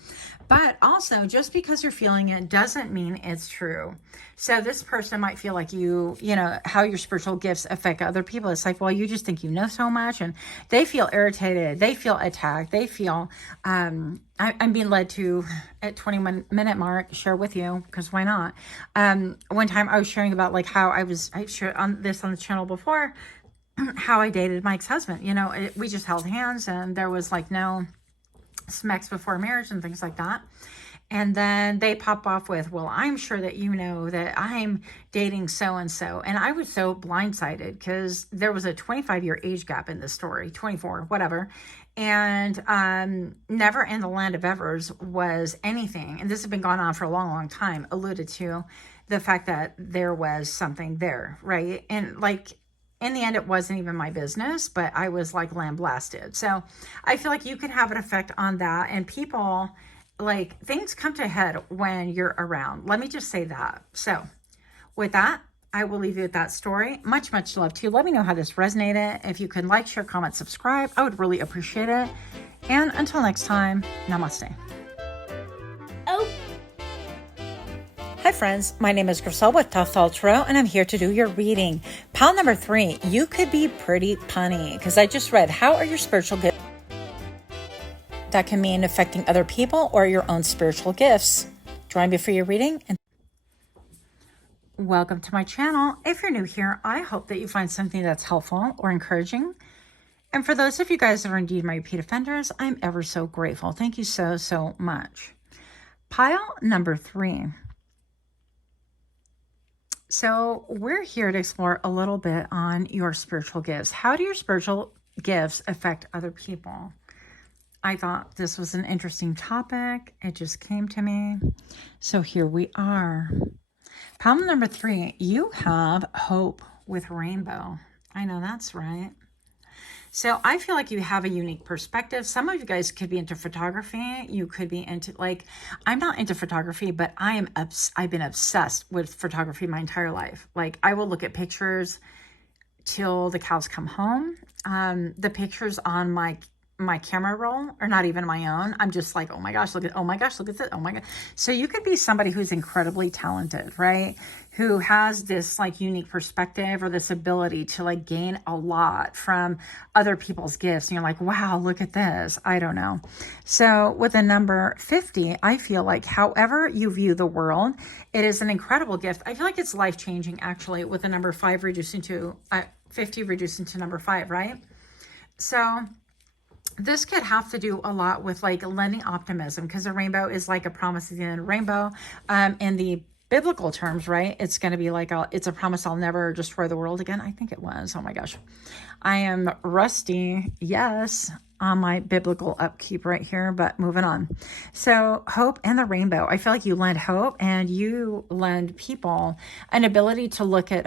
But also, just because you're feeling it doesn't mean it's true. So this person might feel like you know, how your spiritual gifts affect other people. It's like, well, you just think you know so much, and they feel irritated. They feel attacked. They feel, I'm being led to, at 21-minute mark, share with you, because why not? One time I was sharing about like how I shared on the channel before, how I dated my ex-husband. You know, we just held hands, and there was like no smacks before marriage and things like that. And then they pop off with, well, I'm sure that you know that I'm dating so-and-so. And I was so blindsided because there was a 25-year age gap in this story, 24, whatever. And never in the land of evers was anything, and this has been going on for a long, long time, alluded to the fact that there was something there, right? And like, in the end, it wasn't even my business, but I was like lambasted. So I feel like you can have an effect on that. And people, like, things come to a head when you're around. Let me just say that. So with that, I will leave you with that story. Much, much love to you. Let me know how this resonated. If you can like, share, comment, subscribe, I would really appreciate it. And until next time, namaste. Oh. Hi friends, my name is Griselle with Toughdolltarot, and I'm here to do your reading. Pile number 3, you could be pretty punny, because I just read, how are your spiritual gifts? That can mean affecting other people or your own spiritual gifts. Join me for your reading. And welcome to my channel. If you're new here, I hope that you find something that's helpful or encouraging. And for those of you guys that are indeed my repeat offenders, I'm ever so grateful. Thank you so, so much. Pile number 3. So we're here to explore a little bit on your spiritual gifts. How do your spiritual gifts affect other people? I thought this was an interesting topic. It just came to me. So here we are. Problem number 3, you have hope with rainbow. I know that's right. So I feel like you have a unique perspective. Some of you guys could be into photography. You could be into, like, I'm not into photography, but I've been obsessed with photography my entire life. Like, I will look at pictures till the cows come home. The pictures on my camera roll are not even my own. I'm just like, oh my gosh, look at this. Oh my God. So you could be somebody who's incredibly talented, right? Who has this like unique perspective or this ability to like gain a lot from other people's gifts. And you're like, wow, look at this. I don't know. So with the number 50, I feel like however you view the world, it is an incredible gift. I feel like it's life-changing actually, with the number 5 reducing to 50 reducing to number 5, right? So this could have to do a lot with like lending optimism, because the rainbow is like a promise at the end of the rainbow. In the biblical terms, right? It's going to be like, it's a promise I'll never destroy the world again. I think it was. Oh my gosh. I am rusty. Yes. On my biblical upkeep right here, but moving on. So hope and the rainbow. I feel like you lend hope, and you lend people an ability to look at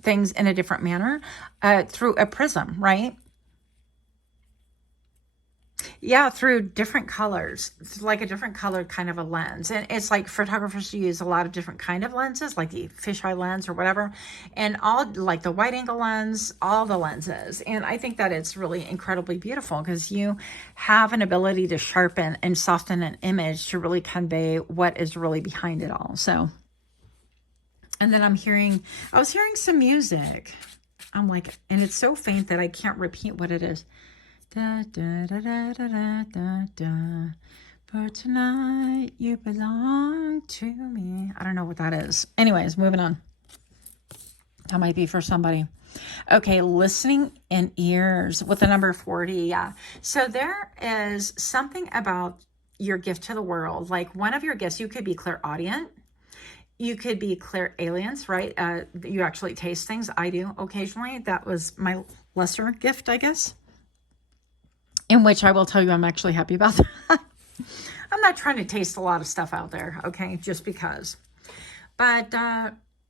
things in a different manner through a prism, right? Yeah, through different colors. It's like a different colored kind of a lens. And it's like photographers use a lot of different kind of lenses, like the fisheye lens or whatever, and all like the wide angle lens, all the lenses. And I think that it's really incredibly beautiful, because you have an ability to sharpen and soften an image to really convey what is really behind it all. So, and then I was hearing some music. I'm like, and it's so faint that I can't repeat what it is. Da, da, da, da, da, da, da. For tonight you belong to me. I don't know what that is. Anyways, moving on. That might be for somebody. Okay, listening in ears with the number 40. Yeah. So there is something about your gift to the world. Like one of your gifts, you could be clairaudient. You could be clairalience, right? You actually taste things. I do occasionally. That was my lesser gift, I guess. In which I will tell you I'm actually happy about that. I'm not trying to taste a lot of stuff out there, okay, just because. But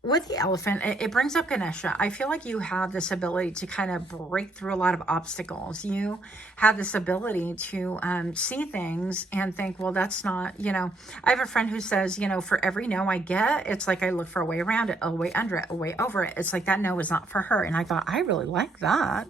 with the elephant, it brings up Ganesha. I feel like you have this ability to kind of break through a lot of obstacles. You have this ability to see things and think, well, that's not, I have a friend who says, for every no I get, it's like I look for a way around it, a way under it, a way over it. It's like that no is not for her. And I thought, I really like that.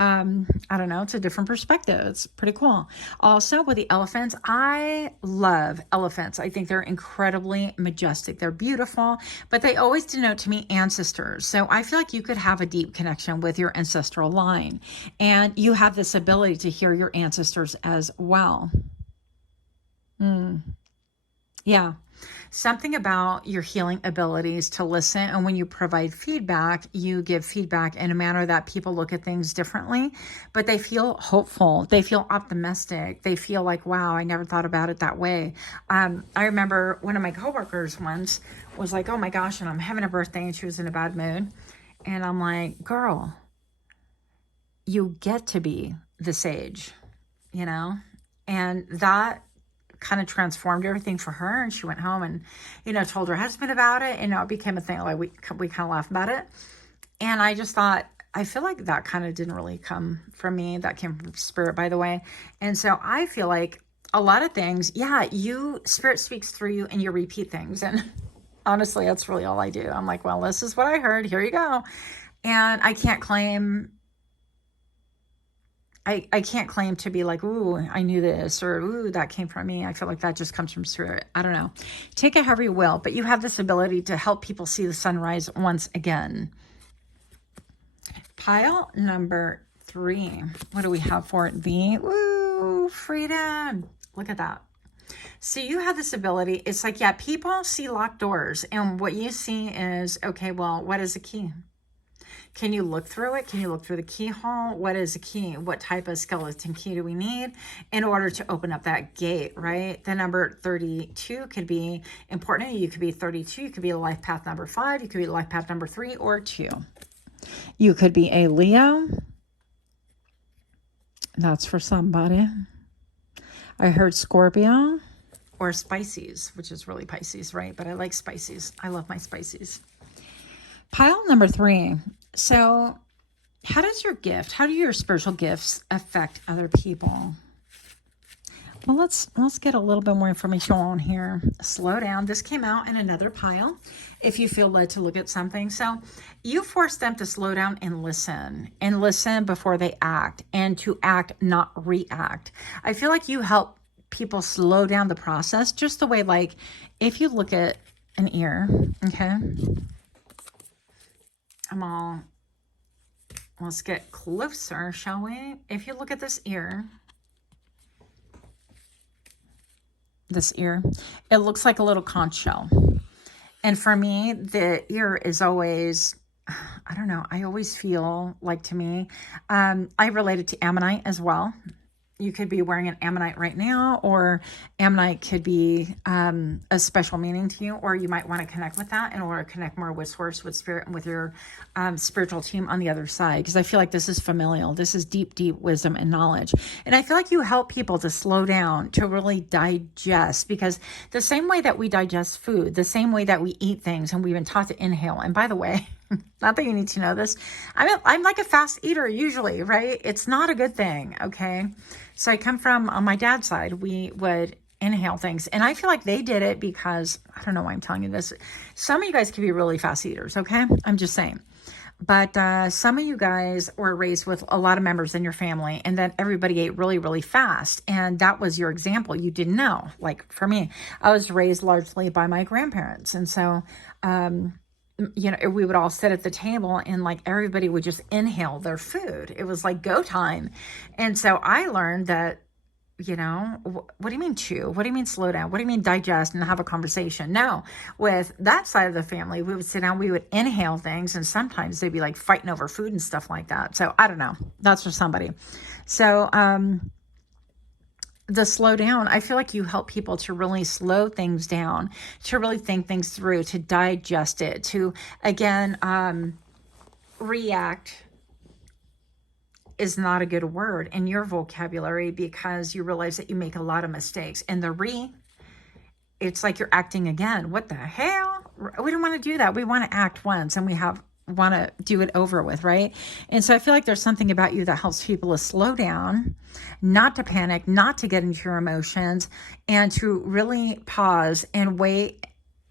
I don't know, it's a different perspective. It's pretty cool. Also with the elephants, I love elephants. I think they're incredibly majestic. They're beautiful, but they always denote to me ancestors. So I feel like you could have a deep connection with your ancestral line, and you have this ability to hear your ancestors as well. Yeah. Something about your healing abilities to listen. And when you provide feedback, you give feedback in a manner that people look at things differently, but they feel hopeful. They feel optimistic. They feel like, wow, I never thought about it that way. I remember one of my coworkers once was like, oh my gosh, and I'm having a birthday, and she was in a bad mood. And I'm like, girl, you get to be the sage, you know? And that kind of transformed everything for her. And she went home and, told her husband about it. And it became a thing. Like we kind of laughed about it. And I just thought, I feel like that kind of didn't really come from me. That came from spirit, by the way. And so I feel like a lot of things, spirit speaks through you and you repeat things. And honestly, that's really all I do. I'm like, well, this is what I heard. Here you go. And I can't claim to be like, ooh, I knew this, or ooh, that came from me. I feel like that just comes from spirit. I don't know. Take it however you will, but you have this ability to help people see the sunrise once again. Pile number 3. What do we have for it? Woo, freedom. Look at that. So you have this ability. It's like, people see locked doors, and what you see is, okay, well, what is the key? Can you look through it? Can you look through the keyhole? What is the key? What type of skeleton key do we need in order to open up that gate, right? The number 32 could be important. You could be 32. You could be a life path number 5. You could be life path number 3 or 2. You could be a Leo. That's for somebody. I heard Scorpio or Pisces, which is really Pisces, right? But I like Pisces. I love my Pisces. Pile number 3. So how do your spiritual gifts affect other people? Well, let's get a little bit more information on here. Slow down. This came out in another pile if you feel led to look at something. So you force them to slow down and listen before they act, and to act, not react. I feel like you help people slow down the process, just the way, like, if you look at an ear, okay? Let's get closer, shall we? If you look at this ear, it looks like a little conch shell. And for me, the ear is always, I don't know, I always feel like, to me, I relate it to ammonite as well. You could be wearing an ammonite right now, or ammonite could be a special meaning to you, or you might want to connect with that in order to connect more with source, with spirit, and with your spiritual team on the other side. Because I feel like this is familial. This is deep, deep wisdom and knowledge. And I feel like you help people to slow down, to really digest, because the same way that we digest food, the same way that we eat things, and we've been taught to inhale. And by the way, not that you need to know this, I'm like a fast eater usually, right? It's not a good thing, okay? So I come from, on my dad's side, we would inhale things. And I feel like they did it because, I don't know why I'm telling you this. Some of you guys can be really fast eaters, okay? I'm just saying. But some of you guys were raised with a lot of members in your family, and then everybody ate really, really fast. And that was your example. You didn't know. Like for me, I was raised largely by my grandparents. And so, we would all sit at the table, and like everybody would just inhale their food. It was like go time. And so I learned that, what do you mean chew? What do you mean slow down? What do you mean digest and have a conversation? No, with that side of the family, we would sit down, we would inhale things, and sometimes they'd be like fighting over food and stuff like that. So I don't know. That's for somebody. So, the slow down, I feel like you help people to really slow things down, to really think things through, to digest it, to, again, react is not a good word in your vocabulary, because you realize that you make a lot of mistakes. And it's like you're acting again. What the hell? We don't want to do that. We want to act once, and we want to do it over with, right? And so I feel like there's something about you that helps people to slow down, not to panic, not to get into your emotions, and to really pause and wait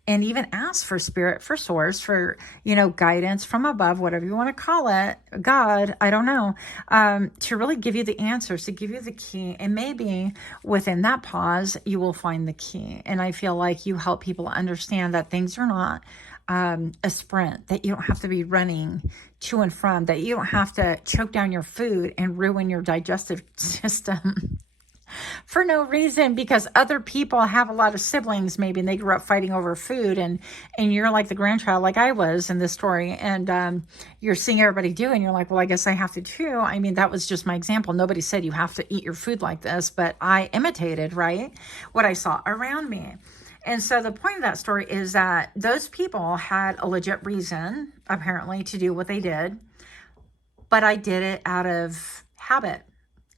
and even ask for spirit, for source, for, guidance from above, whatever you want to call it, God, I don't know, to really give you the answers, to give you the key. And maybe within that pause, you will find the key. And I feel like you help people understand that things are not a sprint, that you don't have to be running to and from, that you don't have to choke down your food and ruin your digestive system for no reason, because other people have a lot of siblings maybe, and they grew up fighting over food, and you're like the grandchild, like I was in this story, and you're seeing everybody do, and you're like, well, I guess I have to too. I mean, that was just my example. Nobody said you have to eat your food like this, but I imitated, right, what I saw around me. And so the point of that story is that those people had a legit reason, apparently, to do what they did. But I did it out of habit,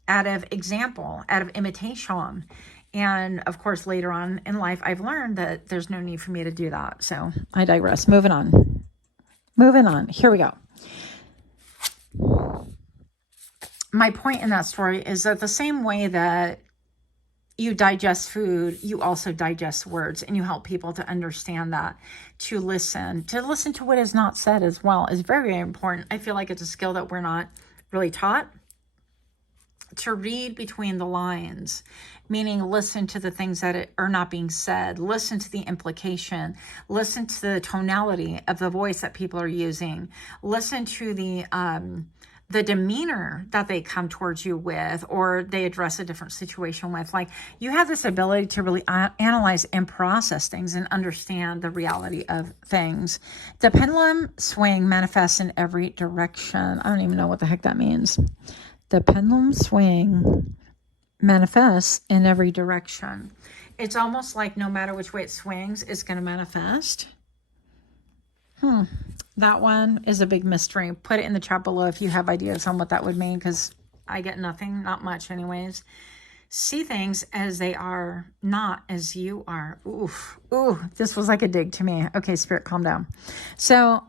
out of example, out of imitation. And of course, later on in life, I've learned that there's no need for me to do that. So I digress. Moving on. Here we go. My point in that story is that the same way that you digest food, you also digest words, and you help people to understand that, to listen to what is not said as well is very, very important. I feel like it's a skill that we're not really taught, to read between the lines, meaning listen to the things that are not being said, listen to the implication, listen to the tonality of the voice that people are using, listen to the demeanor that they come towards you with, or they address a different situation with. Like, you have this ability to really analyze and process things and understand the reality of things. The pendulum swing manifests in every direction. I don't even know what the heck that means. The pendulum swing manifests in every direction. It's almost like no matter which way it swings, it's going to manifest. That one is a big mystery. Put it in the chat below if you have ideas on what that would mean, because I get nothing, not much anyways. See things as they are, not as you are. Ooh, this was like a dig to me. Okay, Spirit, calm down. So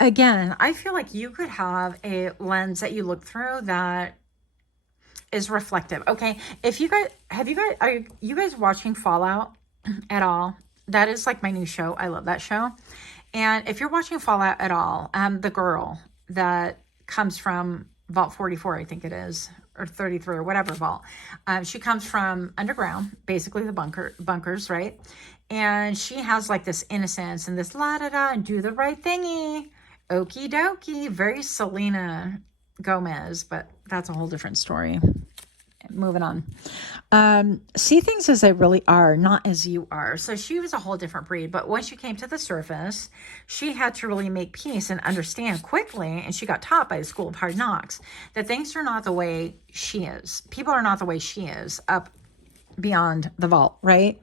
again, I feel like you could have a lens that you look through that is reflective. Okay, are you guys watching Fallout at all? That is like my new show. I love that show. And if you're watching Fallout at all, the girl that comes from Vault 44, I think it is, or 33 or whatever vault, she comes from underground, basically the bunkers, right? And she has like this innocence and this la-da-da and do the right thingy. Okie dokie. Very Selena Gomez, but that's a whole different story. Moving on. See things as they really are, not as you are. So she was a whole different breed, but when she came to the surface, she had to really make peace and understand quickly, and she got taught by the School of Hard Knocks, that things are not the way she is. People are not the way she is up beyond the vault, right?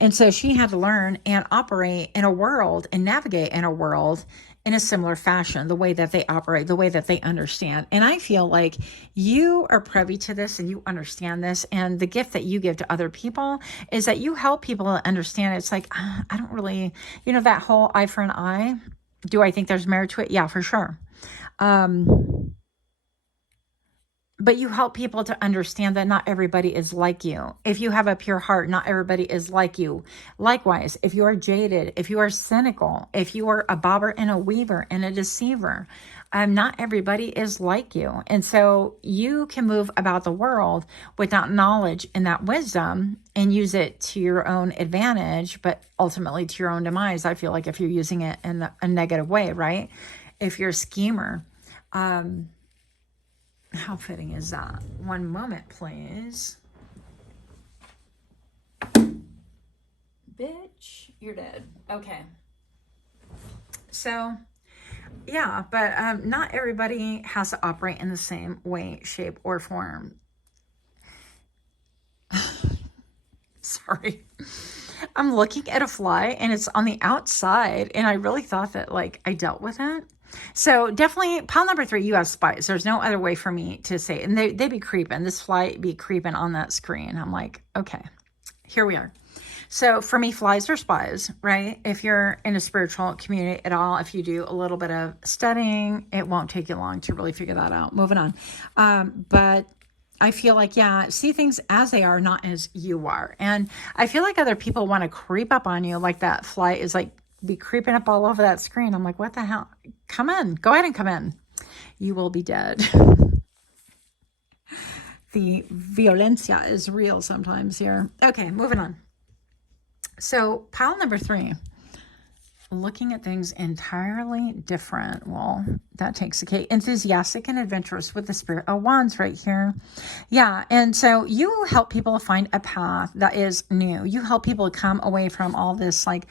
And so she had to learn and operate in a world and navigate in a world in a similar fashion, the way that they operate, the way that they understand. And I feel like you are privy to this and you understand this. And the gift that you give to other people is that you help people understand. It's like, I don't really, that whole eye for an eye. Do I think there's merit to it? Yeah, for sure. But you help people to understand that not everybody is like you. If you have a pure heart, not everybody is like you. Likewise, if you are jaded, if you are cynical, if you are a bobber and a weaver and a deceiver, not everybody is like you. And so you can move about the world with that knowledge and that wisdom and use it to your own advantage, but ultimately to your own demise. I feel like if you're using it in a negative way, right? If you're a schemer, how fitting is that? One moment, please. Bitch, you're dead. Okay. So, yeah, but not everybody has to operate in the same way, shape, or form. Sorry. I'm looking at a fly and it's on the outside, and I really thought that like I dealt with it. So definitely pile number 3, you have spies. There's no other way for me to say it. And they be creeping. This fly be creeping on that screen. I'm like, okay, here we are. So for me, flies are spies, right? If you're in a spiritual community at all, if you do a little bit of studying, it won't take you long to really figure that out. Moving on. But I feel like, yeah, see things as they are, not as you are. And I feel like other people want to creep up on you, like that fly is like be creeping up all over that screen. I'm like, what the hell? Come in. Go ahead and come in. You will be dead. The violencia is real sometimes here. Okay, moving on. So pile number 3. Looking at things entirely different. Well, that takes the cake. Enthusiastic and adventurous with the Spirit of Wands right here. Yeah, and so you help people find a path that is new. You help people come away from all this, like,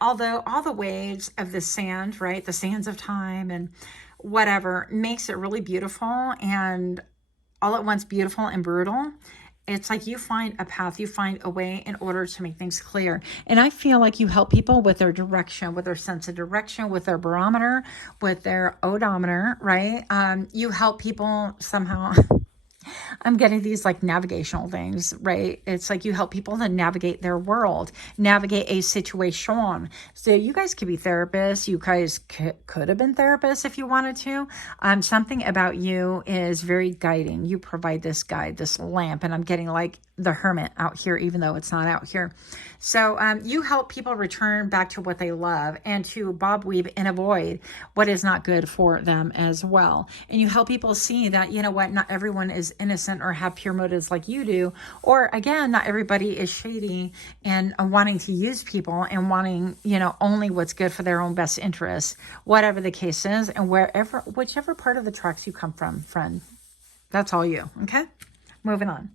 although all the waves of the sand, right? The sands of time and whatever makes it really beautiful and all at once beautiful and brutal. It's like you find a path, you find a way in order to make things clear. And I feel like you help people with their direction, with their sense of direction, with their barometer, with their odometer, right? You help people somehow. I'm getting these like navigational things, right? It's like you help people to navigate their world, navigate a situation. So you guys could be therapists. You guys could have been therapists if you wanted to. Something about you is very guiding. You provide this guide, this lamp, and I'm getting like the hermit out here, even though it's not out here. So you help people return back to what they love and to bob weave and avoid what is not good for them as well. And you help people see that, you know what, not everyone is innocent or have pure motives like you do. Or again, not everybody is shady and wanting to use people and wanting, you know, only what's good for their own best interests, whatever the case is, and whichever part of the tracks you come from, friend. That's all you. Okay. Moving on.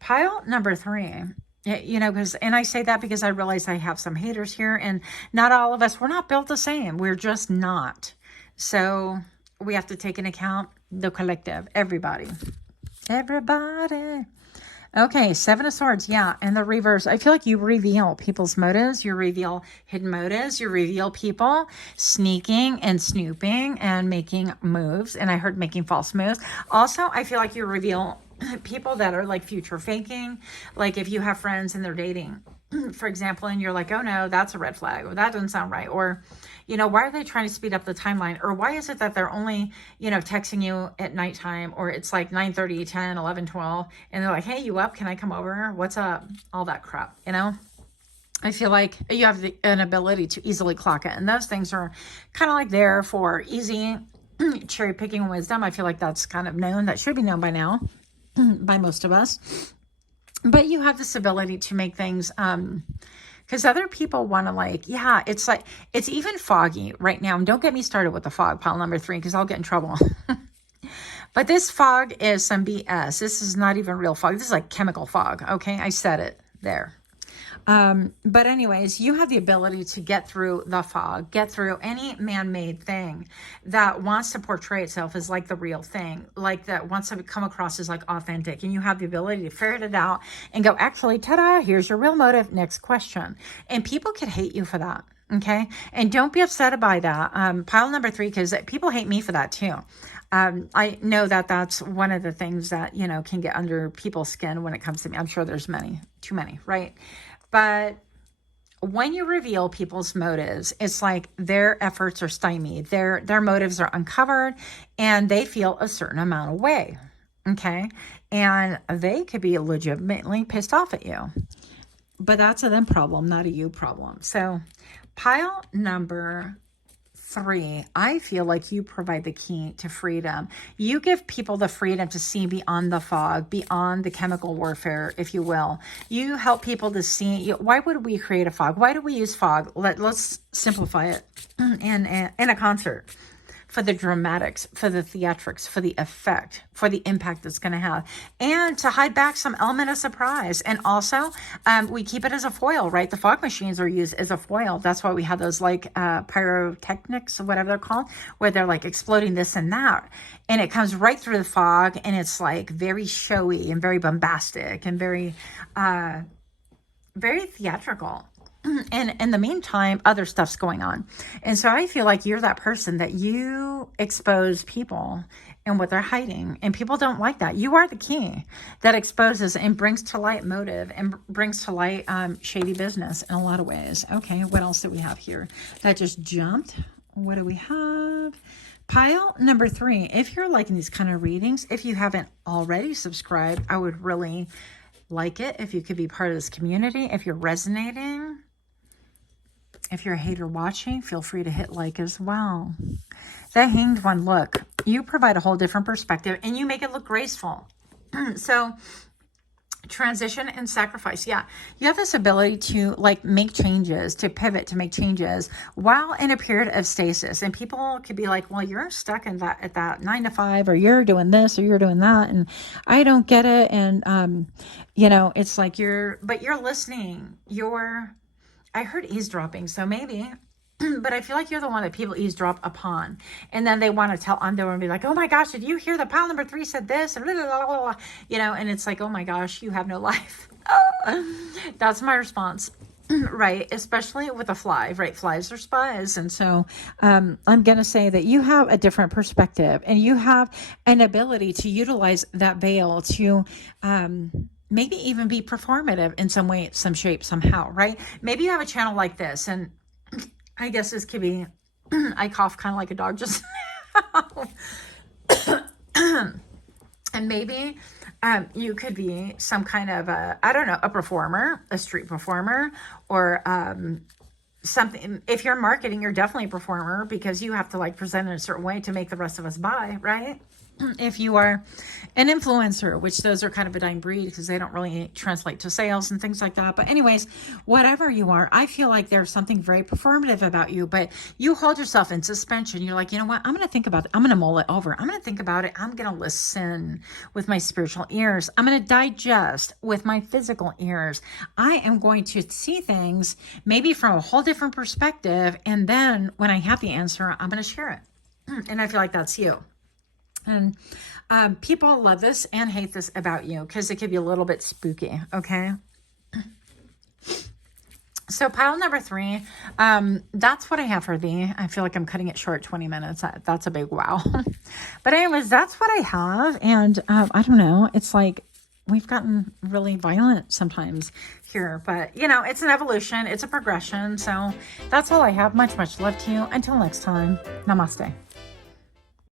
Pile number 3. You know, and I say that because I realize I have some haters here, and not all of us, we're not built the same. We're just not. So we have to take into account the collective, everybody. Okay, 7 of Swords, yeah, and the reverse. I feel like you reveal people's motives. You reveal hidden motives. You reveal people sneaking and snooping and making moves. And I heard making false moves. Also, I feel like you reveal people that are like future faking. Like if you have friends and they're dating, for example, and you're like, oh no, that's a red flag, or that doesn't sound right. Or, you know, why are they trying to speed up the timeline? Or why is it that they're only, you know, texting you at nighttime, or it's like 9:30, 10, 11, 12, and they're like, hey, you up? Can I come over? What's up? All that crap, you know? I feel like you have an ability to easily clock it. And those things are kind of like there for easy cherry picking wisdom. I feel like that's kind of known. That should be known by now by most of us. But you have this ability to make things, because other people want to like, yeah, it's like, it's even foggy right now. And don't get me started with the fog, pile number 3, because I'll get in trouble. But this fog is some BS. This is not even real fog. This is like chemical fog. Okay. I said it there. But anyways, you have the ability to get through the fog, get through any man-made thing that wants to portray itself as like the real thing, like that wants to come across as like authentic. And you have the ability to ferret it out and go, actually, ta-da, here's your real motive. Next question. And people could hate you for that. Okay. And don't be upset by that. Pile number 3, because people hate me for that too. I know that that's one of the things that, you know, can get under people's skin when it comes to me. I'm sure there's too many, right? But when you reveal people's motives, it's like their efforts are stymied, their motives are uncovered, and they feel a certain amount of way, okay? And they could be legitimately pissed off at you. But that's a them problem, not a you problem. So pile number 3, I feel like you provide the key to freedom. You give people the freedom to see beyond the fog, beyond the chemical warfare, if you will. You help people to see. Why would we create a fog? Why do we use fog? Let's simplify it in a concert. For the dramatics, for the theatrics, for the effect, for the impact it's going to have, and to hide back some element of surprise. And also, we keep it as a foil, right? The fog machines are used as a foil. That's why we have those like pyrotechnics or whatever they're called, where they're like exploding this and that. And it comes right through the fog, and it's like very showy and very bombastic and very theatrical. And in the meantime, other stuff's going on. And so I feel like you're that person that you expose people and what they're hiding. And people don't like that. You are the key that exposes and brings to light motive and brings to light shady business in a lot of ways. Okay, what else do we have here? That just jumped. What do we have? Pile number 3, if you're liking these kind of readings, if you haven't already subscribed, I would really like it if you could be part of this community. If you're resonating, if you're a hater watching, feel free to hit like as well. The Hanged One, look, you provide a whole different perspective and you make it look graceful. So transition and sacrifice. Yeah, you have this ability to like make changes, to pivot, to make changes while in a period of stasis. And people could be like, well, you're stuck in that at that 9 to 5, or you're doing this or you're doing that, and I don't get it. And you know, it's like but you're listening. I heard eavesdropping, so maybe, but I feel like you're the one that people eavesdrop upon. And then they want to tell Undo and be like, oh my gosh, did you hear the pile number 3 said this? And blah, blah, blah, blah. You know, and it's like, oh my gosh, you have no life. That's my response, right? Especially with a fly, right? Flies are spies. And so I'm going to say that you have a different perspective and you have an ability to utilize that veil to, maybe even be performative in some way, some shape, somehow, right? Maybe you have a channel like this, and I guess this could be, I cough kind of like a dog just now. And maybe you could be some kind of I don't know, a performer, a street performer, or something. If you're marketing, you're definitely a performer because you have to like present in a certain way to make the rest of us buy, right? If you are an influencer, which those are kind of a dying breed because they don't really translate to sales and things like that. But anyways, whatever you are, I feel like there's something very performative about you, but you hold yourself in suspension. You're like, you know what? I'm going to think about it. I'm going to mull it over. I'm going to think about it. I'm going to listen with my spiritual ears. I'm going to digest with my physical ears. I am going to see things maybe from a whole different perspective. And then when I have the answer, I'm going to share it. And I feel like that's you. And people love this and hate this about you because it can be a little bit spooky, okay? So pile number 3, that's what I have for thee. I feel like I'm cutting it short, 20 minutes. That's a big wow. But anyways, that's what I have. And I don't know. It's like we've gotten really violent sometimes here. But, you know, it's an evolution. It's a progression. So that's all I have. Much, much love to you. Until next time, namaste.